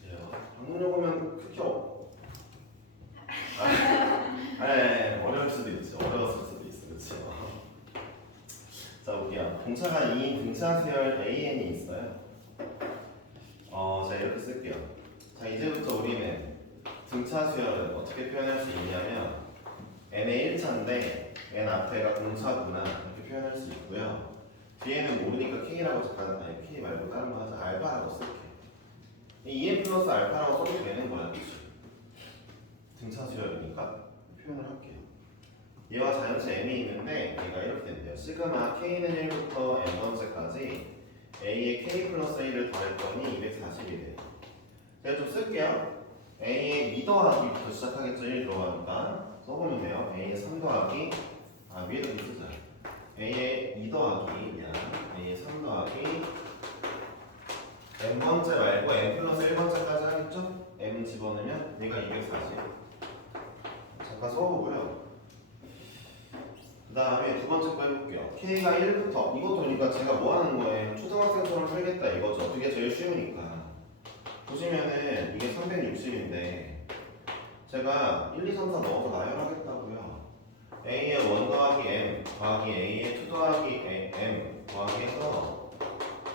그래요. 방문용 오면 크게 어려울 수도 있지. 어려웠을 수도 있어. 그렇죠. 자, 볼게요. 동차가 2인 등차 수열 AN이 있어요. 자, 이렇게 쓸게요. 자, 이제부터 우리는 등차 수열을 어떻게 표현할 수 있냐면 n의 1차인데 n 앞에가 공차구나 이렇게 표현할 수 있고요. 뒤에는 모르니까 k라고 잠깐 k 말고 다른 거 하자. 알파라고 쓸게. 2n 플러스 알파라고 써도 되는 거야. 그치? 등차 수열이니까 표현을 할게요. 얘와 자연체 m이 있는데 얘가 이렇게 된대요. 시그마 k는 1부터 n번째까지 a의 k 플러스 1을 더했더니 240이 돼요. 제가 좀 쓸게요. a의 2 더하기부터 시작하겠죠. 1 들어가니까 써보면 돼요. a의 3 더하기 위에다 좀 쓰자. a의 2 더하기 a의 3 더하기 n번째 말고 n 플러스 1번째까지 하겠죠? m 집어넣으면 얘가 240. 잠깐 써보고요. 그 다음에 두 번째 거 해볼게요. k가 1부터 이것도 그러니까 제가 뭐 하는 거예요? 초등학생 수업을 풀겠다 이거죠. 그게 제일 쉬우니까. 보시면은 이게 360인데 제가 1, 2, 3, 4 넣어서 나열하겠다고요. a의 1 더하기 m 더하기 a의 2 더하기 m 더하기 해서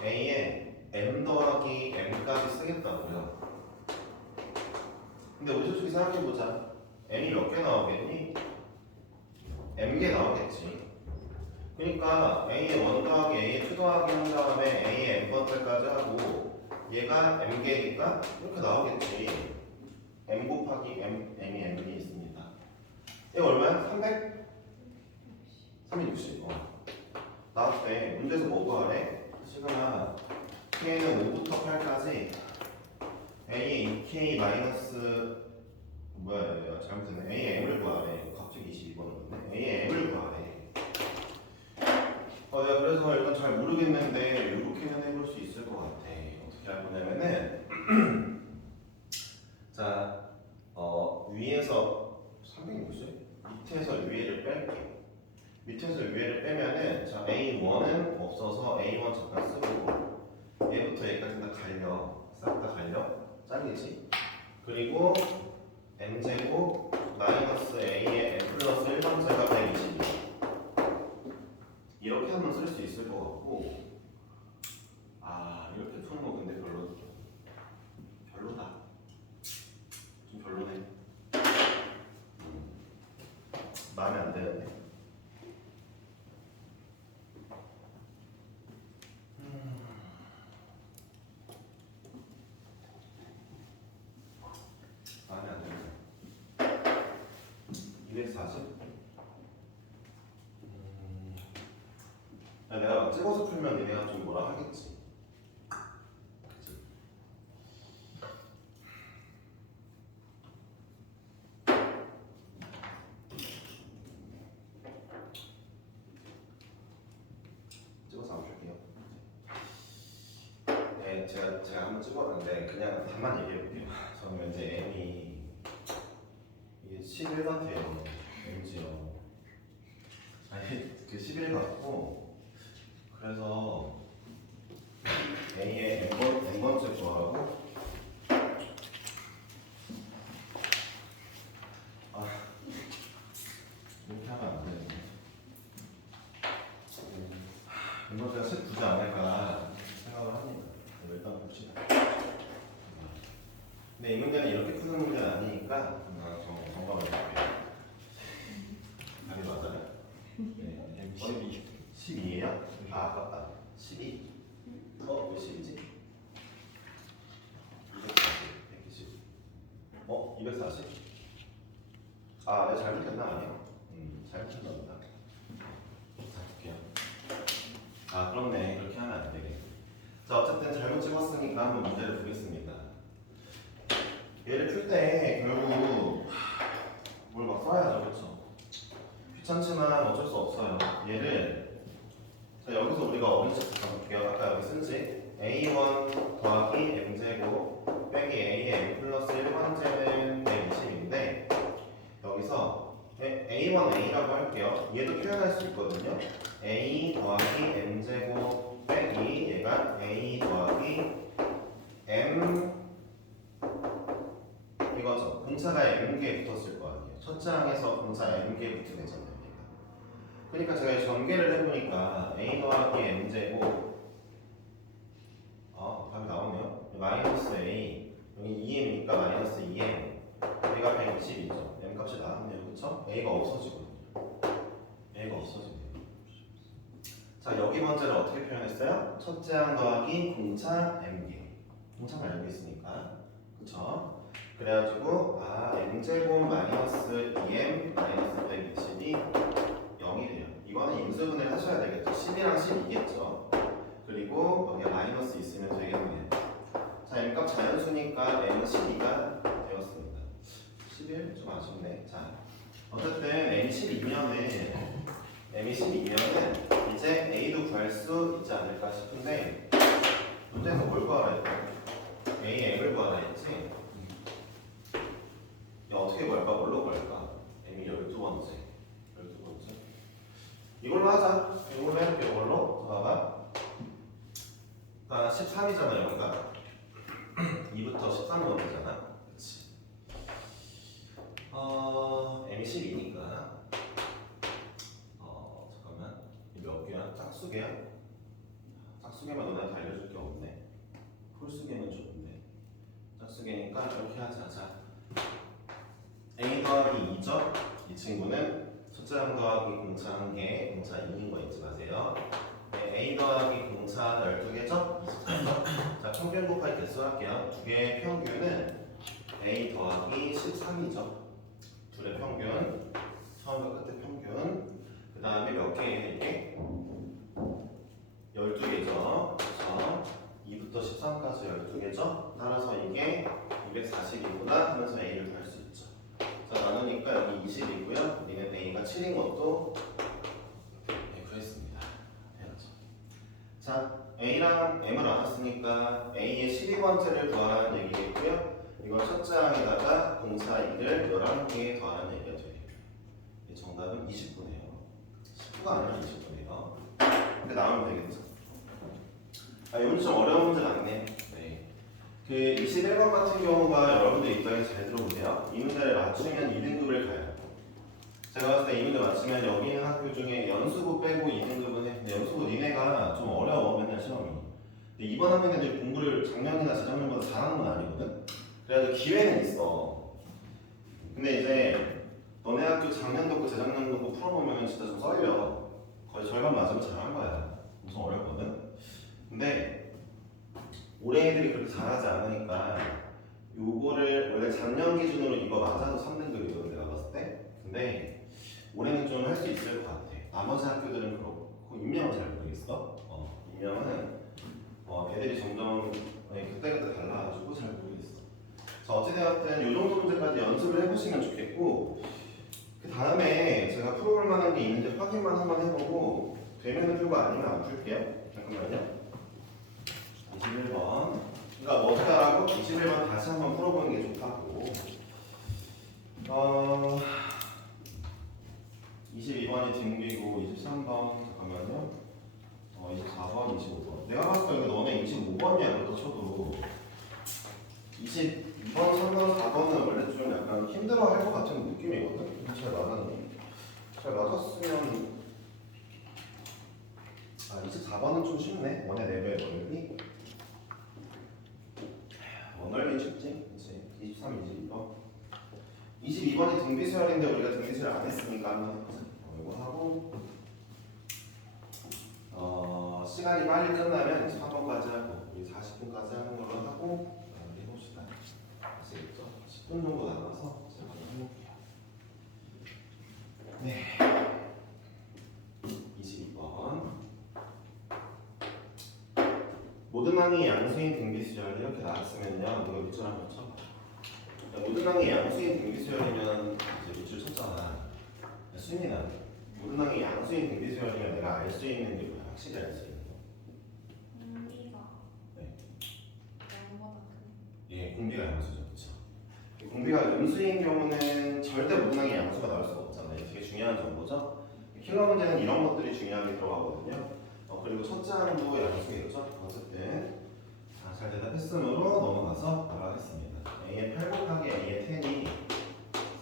a의 m 더하기 m까지 쓰겠다고요. 근데 우리 솔직히 생각해보자. m이 몇 개 나오겠니? m개 나오겠지. 그러니까 a의 1 더하기 a의 2 더하기 한 다음에 a의 m번째까지 하고 얘가 m개니까 이렇게 나오겠지. m 곱하기 m이 m이 있습니다. 이거 얼마야? 360. 나왔대. 문제에서 뭐 구하래? 시그마 k는 5부터 8까지 a의 2k 마이너스 뭐야 잘못했네. a의 m을 구하래. 갑자기 22번을 넣네. a의 m을 구하래. 내가 그래서 일단 잘 모르겠는데 이렇게는 해볼 수 있을 것 같아. 어떻게 할 거냐면은 자, 위에서 360? 밑에서 위에를 뺄게. 밑에서 위에를 빼면은 자 A1은 없어서 A1 잠깐 쓰고 얘부터 여기까지 다 갈려. 싹 다 갈려. 잘리지? 그리고 m제곱 마이너스 a의 m 플러스 1번째가 122 이렇게 하면 쓸 수 있을 것 같고 이렇게 푸는 거 근데 별로다. 좀 별로네. 마음에 안 드는데. 마음에 안 드네. 240? 내가 막 찍어서 풀면 니네가 좀 뭐라 하겠지. 그치? 찍어서 한번 줄게요. 네, 제가 한번 찍어봤는데 그냥 답만 얘기해볼게요. 저는 왠지 m이 이게 11 같아요. 왠지요. 그 11 같고 그래서 a의 n번째 구하고 이렇게 하면 안 되는데 n번째가 19지 않을까 생각을 합니다. 일단 봅시다. 근데 이 문제는 이렇게 푸는 문제는 아니니까 정답을 볼게요. 답이 맞아요? M 12. 12예요? 아깝다. 12? 왜 10이지? 240, 120. 240? 내가 잘못했나 아니야? 잘못했나 보다. 자, 볼게요. 그렇네. 그렇게 하면 안 되게. 자, 어쨌든 잘못 찍었으니까 한번 문제를 보겠습니다. 얘를 풀 때 결국 뭘 막 써야죠, 그렇죠? 귀찮지만 어쩔 수 없어요. 얘를 자 여기서 우리가 어린식 볼게요. 아까 여기 쓴지 a1 더하기 m제곱 빼기 a의 m 플러스 1번째는 120인데 여기서 a1 a라고 할게요. 얘도 표현할 수 있거든요. a 더하기 m제곱 빼기 얘가 a 더하기 m 이거죠. 분차가 m개 붙었을 거 아니에요. 첫째 항에서 분차 m개 붙게 되잖아요. 그러니까 제가 전개를 해보니까 a 더하기 m제곱 답이 나오네요. 마이너스 a 여기 2m이니까 마이너스 2m 얘가 120이죠. m 값이 나왔네요. 그쵸? a가 없어지거든요. a가 없어지네요. 자 여기 번째를 어떻게 표현했어요? 첫째 항 더하기 공차 m개 공차가 알고 있으니까 그쵸? 그래가지고 m제곱 마이너스 2m 마이너스 120이 0이 돼요. 이거는 인수분해를 하셔야 되겠죠. 10이랑 10이겠죠. 그리고 여기가 마이너스 있으면 되겠네요. 자, m값 자연수니까 m은 12가 되었습니다. 11? 좀 아쉽네. 자, 어쨌든 m이 12면은 이제 a도 구할 수 있지 않을까 싶은데 문제에서 뭘 구하라 했다? a의 m을 구하라 했지? 어떻게 구할까? 뭘로 구할까? m이 12번째 이걸로 하자. 이걸로 해볼게. 이걸로. 봐봐. 13이잖아 여기가. 2부터 13으로 되잖아. 그렇지. m이 12니까. 잠깐만. 몇 개야? 짝수개야? 짝수개만 너네한테 알려줄 게 없네. 풀수개는 좋은데. 짝수개니까 이렇게 하자. 자. a 더하기 더하기 2죠? 이 친구는 첫째 항 더하기 공차 1개, 공차 2인 거 잊지 마세요. 네, A 더하기 공차 12개죠? 24죠? 자, 평균 곱하기 개수 할게요. 두 개의 평균은 A 더하기 13이죠. 둘의 평균, 처음과 끝의 평균. 그 다음에 몇 개예요, 이게? 12개죠. 그래서 2부터 13까지 12개죠. 따라서 이게 240이구나 하면서 A를 구할 수 있죠. 자, 나누니까 여기 20이고요. 얘는 A가 7인 것도 구했습니다. 해야죠. 자, A랑 M을 알았으니까 A의 12번째를 구하라는 얘기겠고요. 이걸 첫째 항에다가 공차 2를 11개에 더하는 얘기가 돼요. 정답은 29네요. 19가 아니라 29네요. 이렇게 나오면 되겠죠. 이건 좀 어려운 문제 같네요. 네. 그 21번 같은 경우가 여러분들 입장에 잘 들어보세요. 이 문제를 맞추면 2등급을 가요. 제가 봤을 때 이 문제 맞추면 여기 있는 학교 중에 연수부 빼고 2등급은 해. 근데 연수부 니네가 좀 어려워, 맨날 시험이. 근데 이번 학년 애들이 공부를 작년이나 재작년보다 잘하는 건 아니거든? 그래도 기회는 있어. 근데 이제 너네 학교 작년도 거 재작년도 거 풀어보면 진짜 좀 썰려. 거의 절반 맞으면 잘한 거야. 엄청 어렵거든? 근데 올해 애들이 그렇게 잘하지 않으니까 요거를 원래 작년 기준으로 이거 맞아도 3등급이거든 내가 봤을 때. 근데 올해는 좀 할 수 있을 것 같아. 나머지 학교들은 그렇고 임명은 잘 모르겠어. 임명은 애들이 점점 그때그때 달라가지고 잘 모르겠어. 자, 어찌되었든 이 정도 문제까지 연습을 해보시면 좋겠고, 그 다음에 제가 풀어볼 만한 게 있는지 확인만 한번 해보고 되면은 풀고 아니면 안 풀게요. 잠깐만요. 21번. 그러니까 뭐 어떻게 하라고? 21번 다시 한번 풀어보는 게 좋다고. 22번이 등비고 23번 잠깐만요. 24번, 25번. 내가 봤을 때 너네 25번이야 또 쳐도 22번, 3번, 4번은 원래 좀 약간 힘들어할 것 같은 느낌이거든. 잘 맞았니? 잘 맞았으면 24번은 좀 쉽네. 원의 4배의 넓이. 넓이 쉽지? 그치? 23, 22번. 22번이 등비수열인데 우리가 등비수열 안 했으니까 한번 해보자. 이거 하고 시간이 빨리 끝나면 3번까지 하고 40분까지 하는 걸로 하고 해봅시다. 아시겠죠? 10분 정도 남아서 제가 한번 해볼게요. 네. 22번. 모든 항이 양수인 등비수열 이렇게 나왔으면요. 이거 밑줄 한번 쳐봐. 모든 항이 양수인 등비수열이면 이제 밑줄 쳤잖아. 수인이나 모든 항이 양수인 등비수열이면 내가 알 수 있는 게 뭐야? 확실히 알 수 있는 거. 공비가 네. 0보다 큰. 예, 공비가 양수죠, 그렇죠? 공비가 음수인 경우는 절대 모든 항이 양수가 나올 수가 없잖아요. 되게 중요한 정보죠. 킬러 문제는 이런 것들이 중요하게 들어가거든요. 그리고 첫째 항도 양수겠죠. 어쨌든 잘 대답했으므로 넘어가서 나가겠습니다. A의 8 곱하기 A의 10이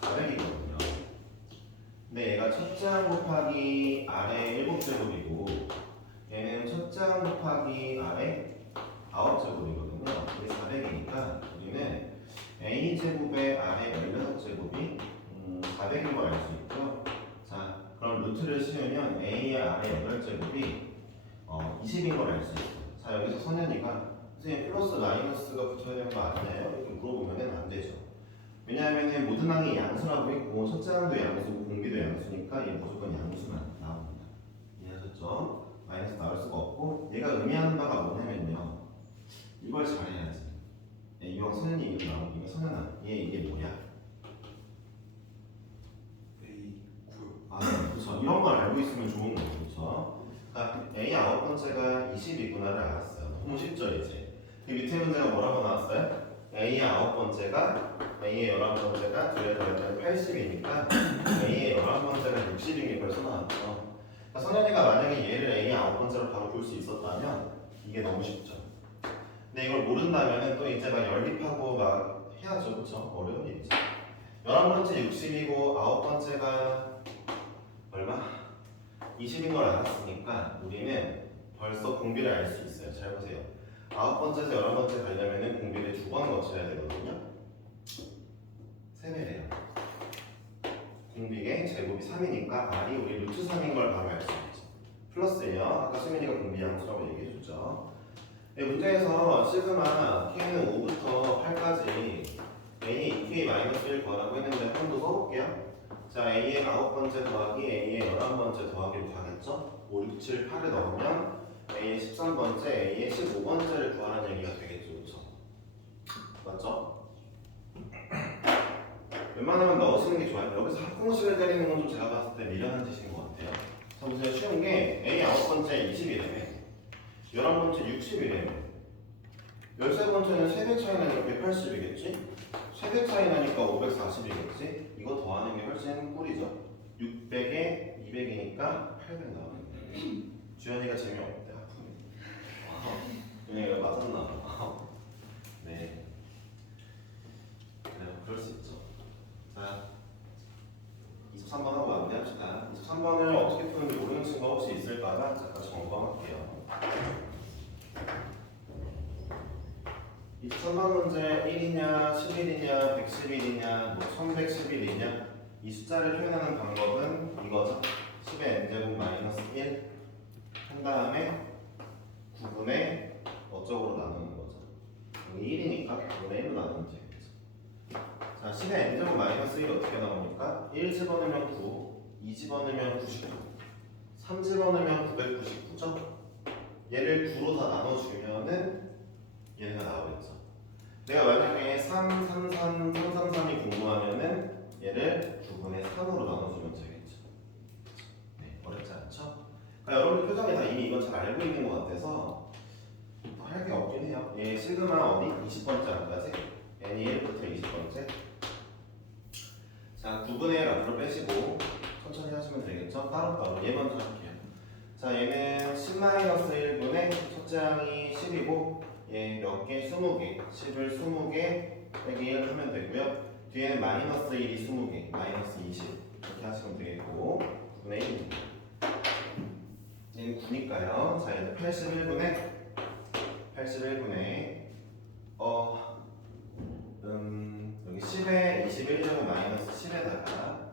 400이거든요. 근데 얘가 첫째 항 곱하기 R의 7제곱이고 얘는 첫째 항 곱하기 R의 9제곱이거든요. 이게 400이니까 우리는 A제곱의 R의 16제곱이 400인 걸 알 수 있고요. 자, 그럼 루트를 씌우면 A의 R의 8제곱이 20인 걸 알 수 있어요. 자, 여기서 선현이가 선생님 플러스 마이너스가 붙어야 되는 거 아니에요? 이렇게 물어보면 안 되죠. 왜냐하면 모든 항이 양수라고 했고 첫째 항도 양수고 공비도 양수니까 얘 무조건 양수만 나옵니다. 이해하셨죠? 마이너스 나올 수가 없고 얘가 의미하는 바가 뭐냐면요. 이걸 잘해야지. 이왕 선현이 이거 나오니까 선현아 얘 이게 뭐야? 그렇죠. 이런 걸 알고 있으면 좋은 거죠. 그렇죠? 그러니까 A 9번째가 20이구나를 알았어요. 너무 쉽죠 이제. 그 밑에 문제가 뭐라고 나왔어요? A의 9번째가 A의 11번째가 둘에 더하면 80이니까 A의 11번째가 60인 게 벌써 나왔죠. 그러니까 성현이가 만약에 얘를 A의 9번째로 바로 볼 수 있었다면 이게 너무 쉽죠. 근데 이걸 모른다면 또 이제 막 연립하고 막 해야죠. 그렇죠? 어려운 일이죠. 11번째 60이고 9번째가 얼마? 20인 걸 알았으니까 우리는 벌써 공비를 알 수 있어요. 잘 보세요. 9번째에서 11번째 가려면 공비를 2번 거쳐야 되거든요. 3배래요. 2의 제곱이 3이니까 r이 우리 루트 3인 걸 바로 알 수 있지. 플러스예요. 아까 수민이가 공비한 수라고 얘기해줬죠. 네, 문제에서 시그마 k는 5부터 8까지 a의 2k-1 구하라고 했는데 한 번 더 써볼게요. 자, a의 9번째 더하기 a의 11번째 더하기를 구하겠죠? 5, 6, 7, 8을 넣으면 a의 13번째, a의 15번째를 구하라는 얘기가 되겠죠. 그렇죠? 맞죠? 웬만하면 넣으시는 게 좋아요. 여기서 합공식을 때리는 건 좀 제가 봤을 때 미련한 짓인 것 같아요. 자, 보세요. 쉬운 게 a 9번째 20이래며 11번째 60이래며 13번째는 3배 차이 나니까 180이겠지? 3배 차이 나니까 540이겠지? 이거 더하는 게 훨씬 꿀이죠. 600에 200이니까 800 나오네. 주연이가 재미없대. 주연이가 맞았나 봐. 네. 그래요. 그럴 수 있죠. 자, 23번 하고 마무리합시다. 23번을 어떻게 푸는지 모르는 친구 혹시 있을까봐 잠깐 점검할게요. 23번 문제 1이냐, 11이냐, 111이냐, 1111이냐 이 숫자를 표현하는 방법은 이거죠. 10의 n제곱 마이너스 1 한 다음에 9분의 어쩌고로 나누는 거죠. 여기 1이니까 9분의 1로 나누면 되겠죠. 자, 10의 n제곱 마이너스 1이 어떻게 나옵니까? 1 집어넣으면 9, 2 집어넣으면 99, 3 집어넣으면 999죠? 얘를 9로 다 나눠주면은 얘가 나오겠죠. 내가 만약에 3, 3, 3, 3, 3, 3이 궁금하면은 얘를 9분의 3으로 나눠주면 되겠죠. 네, 어렵지 않죠? 그러니까 여러분 표정이 다 이미 이건 잘 알고 있는 것 같아서 할 게 없긴 해요. 얘 시그마 어디? 20번째 안까지 n이 1부터 20번째. 자, 9분의 1 앞으로 빼시고 천천히 하시면 되겠죠? 따로따로 얘 먼저 할게요. 자, 얘는 10-1분의 첫째 항이 10이고 얘 몇 개? 20개. 10을 20개 빼기 1 하면 되고요. 뒤에는 마이너스 1이 20개, 마이너스 20 이렇게 하시면 되겠고 9분의 1입니다. 얘는 9니까요. 자, 얘는 81분의 여기 10에 21제곱 마이너스 10에다가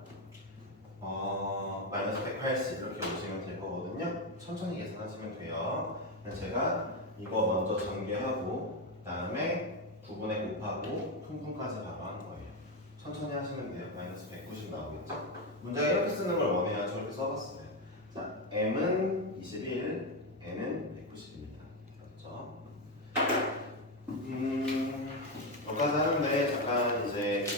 마이너스 180 이렇게 오시면 될 거거든요. 천천히 계산하시면 돼요. 제가 이거 먼저 전개하고 그다음에 9분의 곱하고 통분까지 바로 하는 거예요. 천천히 하시면 돼요. 마이너스 190 나오겠죠? 문제가 이렇게 쓰는 걸 원해야 저렇게 써봤어요. 자, m은 21, n은 190입니다. 그렇죠? 여기까지 하는데 잠깐 이제 그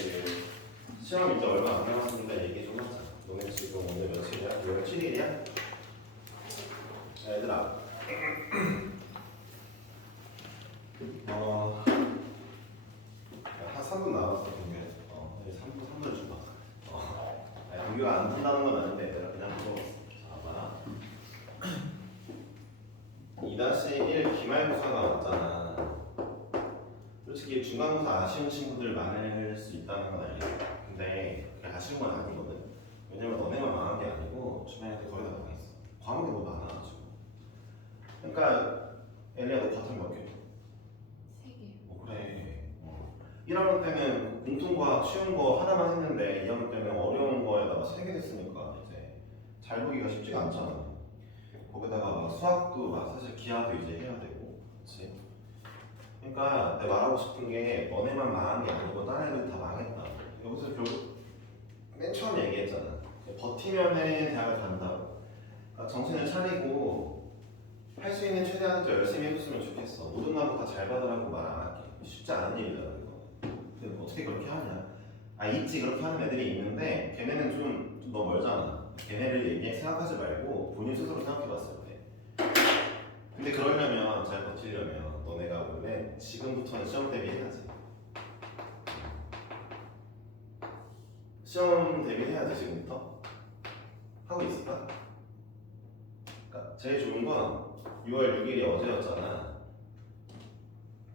시험 이제 얼마 안 남았으니까 얘기 좀 하자. 너네 지금 오늘 며칠이야? 오늘 7일이야? 자, 얘들아. 한 3분 남았어. 동규. 3분 줘봐. 동규가 안 푼다는 건 아닌데 얘들아 그냥 물어봤어. 봐봐. 2-1 기말고사가 왔잖아. 솔직히 중간고사 아쉬운 친구들 많을 수 있다는 건 알겠어. 근데 그게 아쉬운 건 아니거든. 왜냐면 너네만 망한 게 아니고 주변 애들 거의 다 망했어. 과목이 너무 많아가지고. 그러니까 엘리야 너 과탐 몇 개? 3개. 그래. 1학년 때는 공통과학 쉬운 거 하나만 했는데 2학년 때는 어려운 거에다가 3개 됐으니까 이제 잘 보기가 쉽지가 않잖아. 거기다가 막 수학도 막 사실 기하도 이제 해야 되고, 그렇지? 그러니까 내가 말하고 싶은 게 너네만 망한 게 아니고 다른 애들 다 망했다. 여기서 결국 맨 처음 얘기했잖아. 버티면은 대학을 간다고. 그러니까 정신을 차리고 할 수 있는 최대한 더 열심히 해줬으면 좋겠어. 모든 과목 다 잘 받으라고 말 안 할게. 쉽지 않은 일이잖아 이거. 근데 어떻게 그렇게 하냐? 있지 그렇게 하는 애들이 있는데 걔네는 좀 너무 멀잖아. 걔네를 생각하지 말고 본인 스스로 생각해봤을 때. 근데 그러려면 잘 버티려면 너네가 원래 지금부터는 시험 대비해야지. 시험 대비해야지 지금부터. 하고 있을까? 그러니까 제일 좋은 건 6월 6일이 어제였잖아.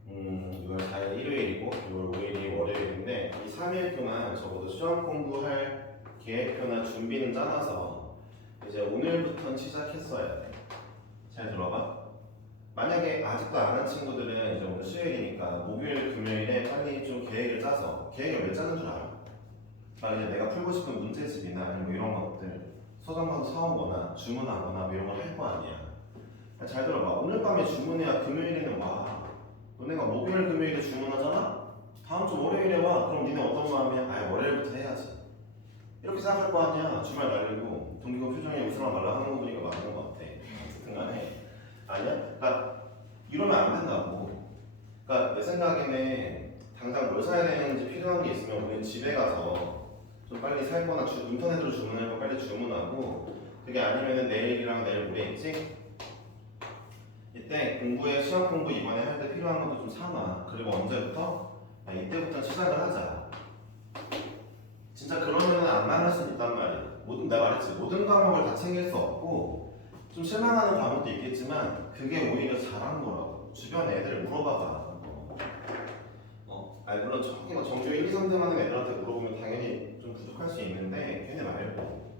6월 4일 일요일이고 6월 5일이 월요일인데 이 3일 동안 적어도 시험 공부할 계획표나 준비는 짜놔서 이제 오늘부터는 시작했어야 돼. 잘 들어봐. 만약에 아직도 안 한 친구들은 이제 오늘 수요일이니까 목요일, 금요일에 빨리 좀 계획을 짜서 계획을 왜 짜는 줄 알아? 만약에 내가 풀고 싶은 문제집이나 아니면 뭐 이런 것들 서점 가서 사오거나 주문하거나 뭐 이런 걸 할 거 아니야. 잘 들어봐. 오늘 밤에 주문해야 금요일에는 와. 너네가 목요일 금요일에 주문하잖아? 다음 주 월요일에 와. 그럼 니네 어떤 마음이야? 아예 월요일부터 해야지. 이렇게 생각할 거 아니야. 주말 날리고 동기고 표정에 웃으라 말라 하는 거 보니까 맞는 거 같아. 어쨌든 간에 아니야? 그러니까 이러면 안 된다고. 그러니까 내 생각에는 당장 뭘 사야 되는지 필요한 게 있으면 우리는 집에 가서 좀 빨리 살 거나 인터넷으로 주문할 거 빨리 주문하고, 그게 아니면은 내일이랑 내일 모레 있지? 이때 공부에 시험 공부 이번에 할 때 필요한 것도 좀 사놔. 그리고 언제부터? 이때부터 시작을 하자. 진짜 그러면은 안 나갈 수 있단 말이야. 내가 말했지. 모든 과목을 다 챙길 수 없고 좀 실망하는 과목도 있겠지만 그게 오히려 잘하는 거라고. 주변 애들 물어봐봐. 아니 물론 저기 뭐 정규 1, 2, 3등 하는 애들한테 물어보면 당연히 좀 부족할 수 있는데 걔네 말고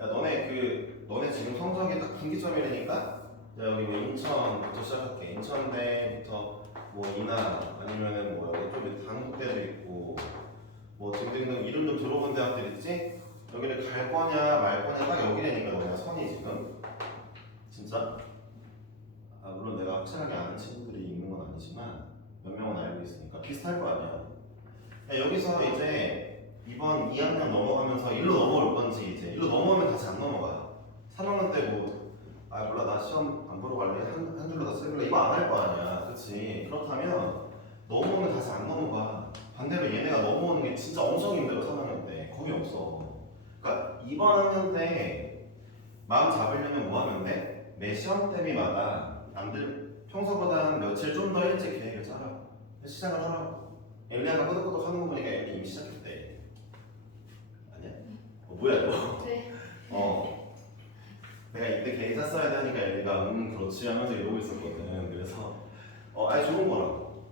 야 너네 지금 성적이 딱 분기점이라니까. 여기 뭐 인천부터 시작할게. 인천대부터 뭐 이나 아니면은 뭐 여기 좀 단국대도 있고 뭐 등등등 이름 좀 들어본 대학들 있지? 여기를 갈 거냐 말 거냐 딱 여기라니까 너네가 선이 지금 진짜. 물론 내가 확실하게 아는 친구들이 있는 건 아니지만 몇 명은 알고 있으니까 비슷할 거 아니야. 여기서 이제 이번 2학년 넘어가면서 일로 넘어올 건지 이제 일로 넘어오면 다시 안 넘어가. 3학년 때 뭐 몰라 나 시험 안 보러 갈래 한 줄로 다 쓸래 이거 안 할 거 아니야. 그치? 그렇다면 넘어오면 다시 안 넘어가. 반대로 얘네가 넘어오는 게 진짜 엄청 힘들어. 3학년 때 거의 없어. 그러니까 이번 학년 때 마음 잡으려면 뭐 하면 돼? 매 시험 대비마다 남들 평소보다는 며칠 좀 더 일찍 계획을 짜라고. 시작을 하라고. 엘리아가 끄덕끄덕 하는 거 보니까 엘리 이미 시작했대. 아니야? 뭐야 이거? 네. 내가 이때 계획 짰어야 돼 하니까 엘리가 그렇지 하면서 이러고 있었거든. 그래서 아니 좋은 거라고.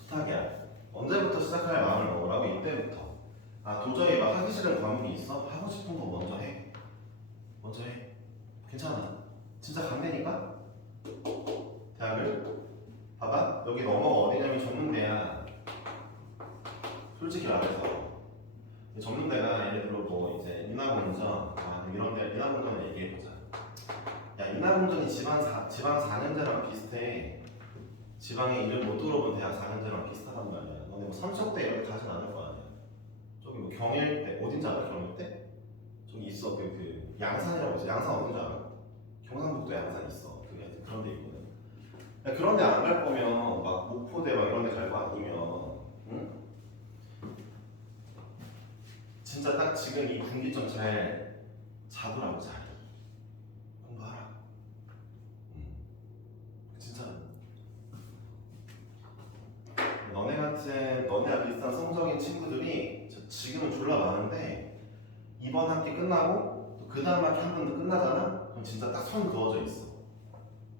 부탁이야. 언제부터 시작할 마음을 먹으라고. 이때부터. 도저히 막 하기 싫은 과목이 있어? 하고 싶은 거 먼저 해. 먼저 해. 괜찮아. 진짜 간대니까. 대학을 봐봐. 여기 넘어가 어디냐면 전문대야. 솔직히 말해서 전문대가 예를 들어 뭐 이제 인하공전 이런 데 인하공전을 얘기해보자. 야 인하공전이 지방 4년제랑 비슷해. 지방에 이름 못 들어본 대학 4년제랑 비슷하단 말이야. 너네 뭐 삼척대 이렇게 가진 않을 거 아니야. 저기 뭐 경일대 어딘지 알아? 경일대? 저기 있어. 그 양산이라고 있어. 양산 어딘지 알아? 경상북도 양산 있어. 그게 그런 데 있거든. 야, 그런 데 안 갈 거면 막 목포대 막 이런 데 갈 거 아니면 응? 진짜 딱 지금 이 분기점 잘 잡으라고. 잘 공부하라. 진짜 너네와 비슷한 성적인 친구들이 지금은 졸라 많은데 이번 학기 끝나고 또 그 다음 학기 한 번 더 끝나잖아? 그럼 진짜 딱 선 그어져 있어.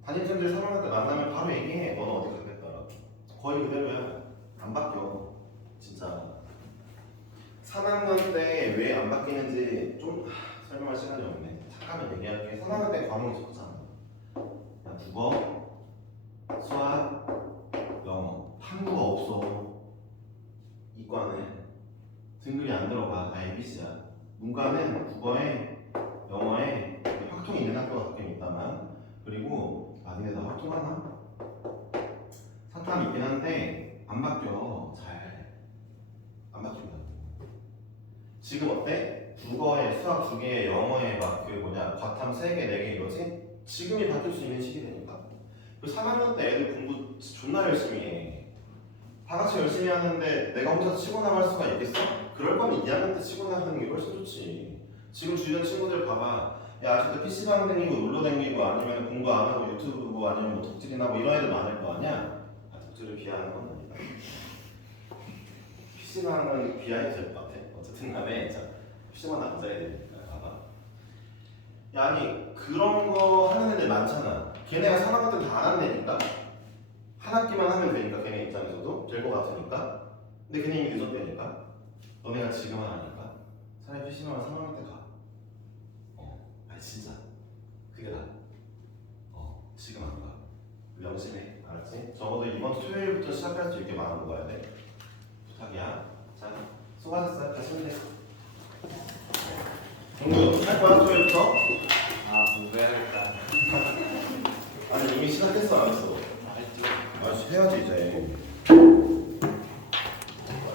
담임쌤들 3학년 때 만나면 바로 얘기해. 너는 어디 가겠다라고. 거의 그대로야. 안 바뀌어. 진짜. 3학년 때 왜 안 바뀌는지 좀 설명할 시간이 없네. 잠깐만 얘기할게. 3학년 때 과목이 적잖아. 야, 국어, 수학, 영어. 한국어 없어. 이과는 등급이 안 들어가. 다 ABC야. 문과는 국어에 영어에 확통이 있는 학교가 가끔 있다만, 그리고 니네 다 확통하나? 사탐 있긴 한데 안 바뀌어. 잘 안 바뀐다. 지금 어때? 국어에 수학 2개, 영어에 막 그 과탐 3개, 4개 이거지? 지금이 바뀔 수 있는 시기되니까. 그 3학년 때 애들 공부 존나 열심히 해. 다 같이 열심히 하는데 내가 혼자서 치고 나갈 수가 있겠어? 그럴 거면 2학년 때 치고 나가는 게 훨씬 좋지. 지금 주변 친구들 봐봐. 야 아직도 PC방 다니고 놀러 다니고 아니면 공부 안 하고 유튜브 보고 아니면 뭐 덕질이나 뭐 이런 애들 많을 거 아니야? 덕질을 비하하는 건 아니다. PC방은 비하해도 될 것 같아. 어쨌든 간에 PC방 남자애들 봐봐. 야 아니 그런 거 하는 애들 많잖아. 걔네가 3학년 때 다 안 한 애니까 한 학기만 하면 되니까 걔네 입장에서도 될 것 같으니까. 근데 걔네 이미 늦었대니까. 너네가 지금 하니까 차라리 PC방은 3학년 때 가. 아니 진짜 그게 나. 지금 안 가. 명심해. 알았지? 적어도 이번 주 토요일부터 시작할 수 있게 마음 먹어야 돼. 부탁이야. 자, 수고하셨어요. 가시면 돼요. 공부 할 거야, 토요일부터? 공부해야겠다. 아니, 이미 시작했어, 안 했어? 알지. 아, 해야지, 이제.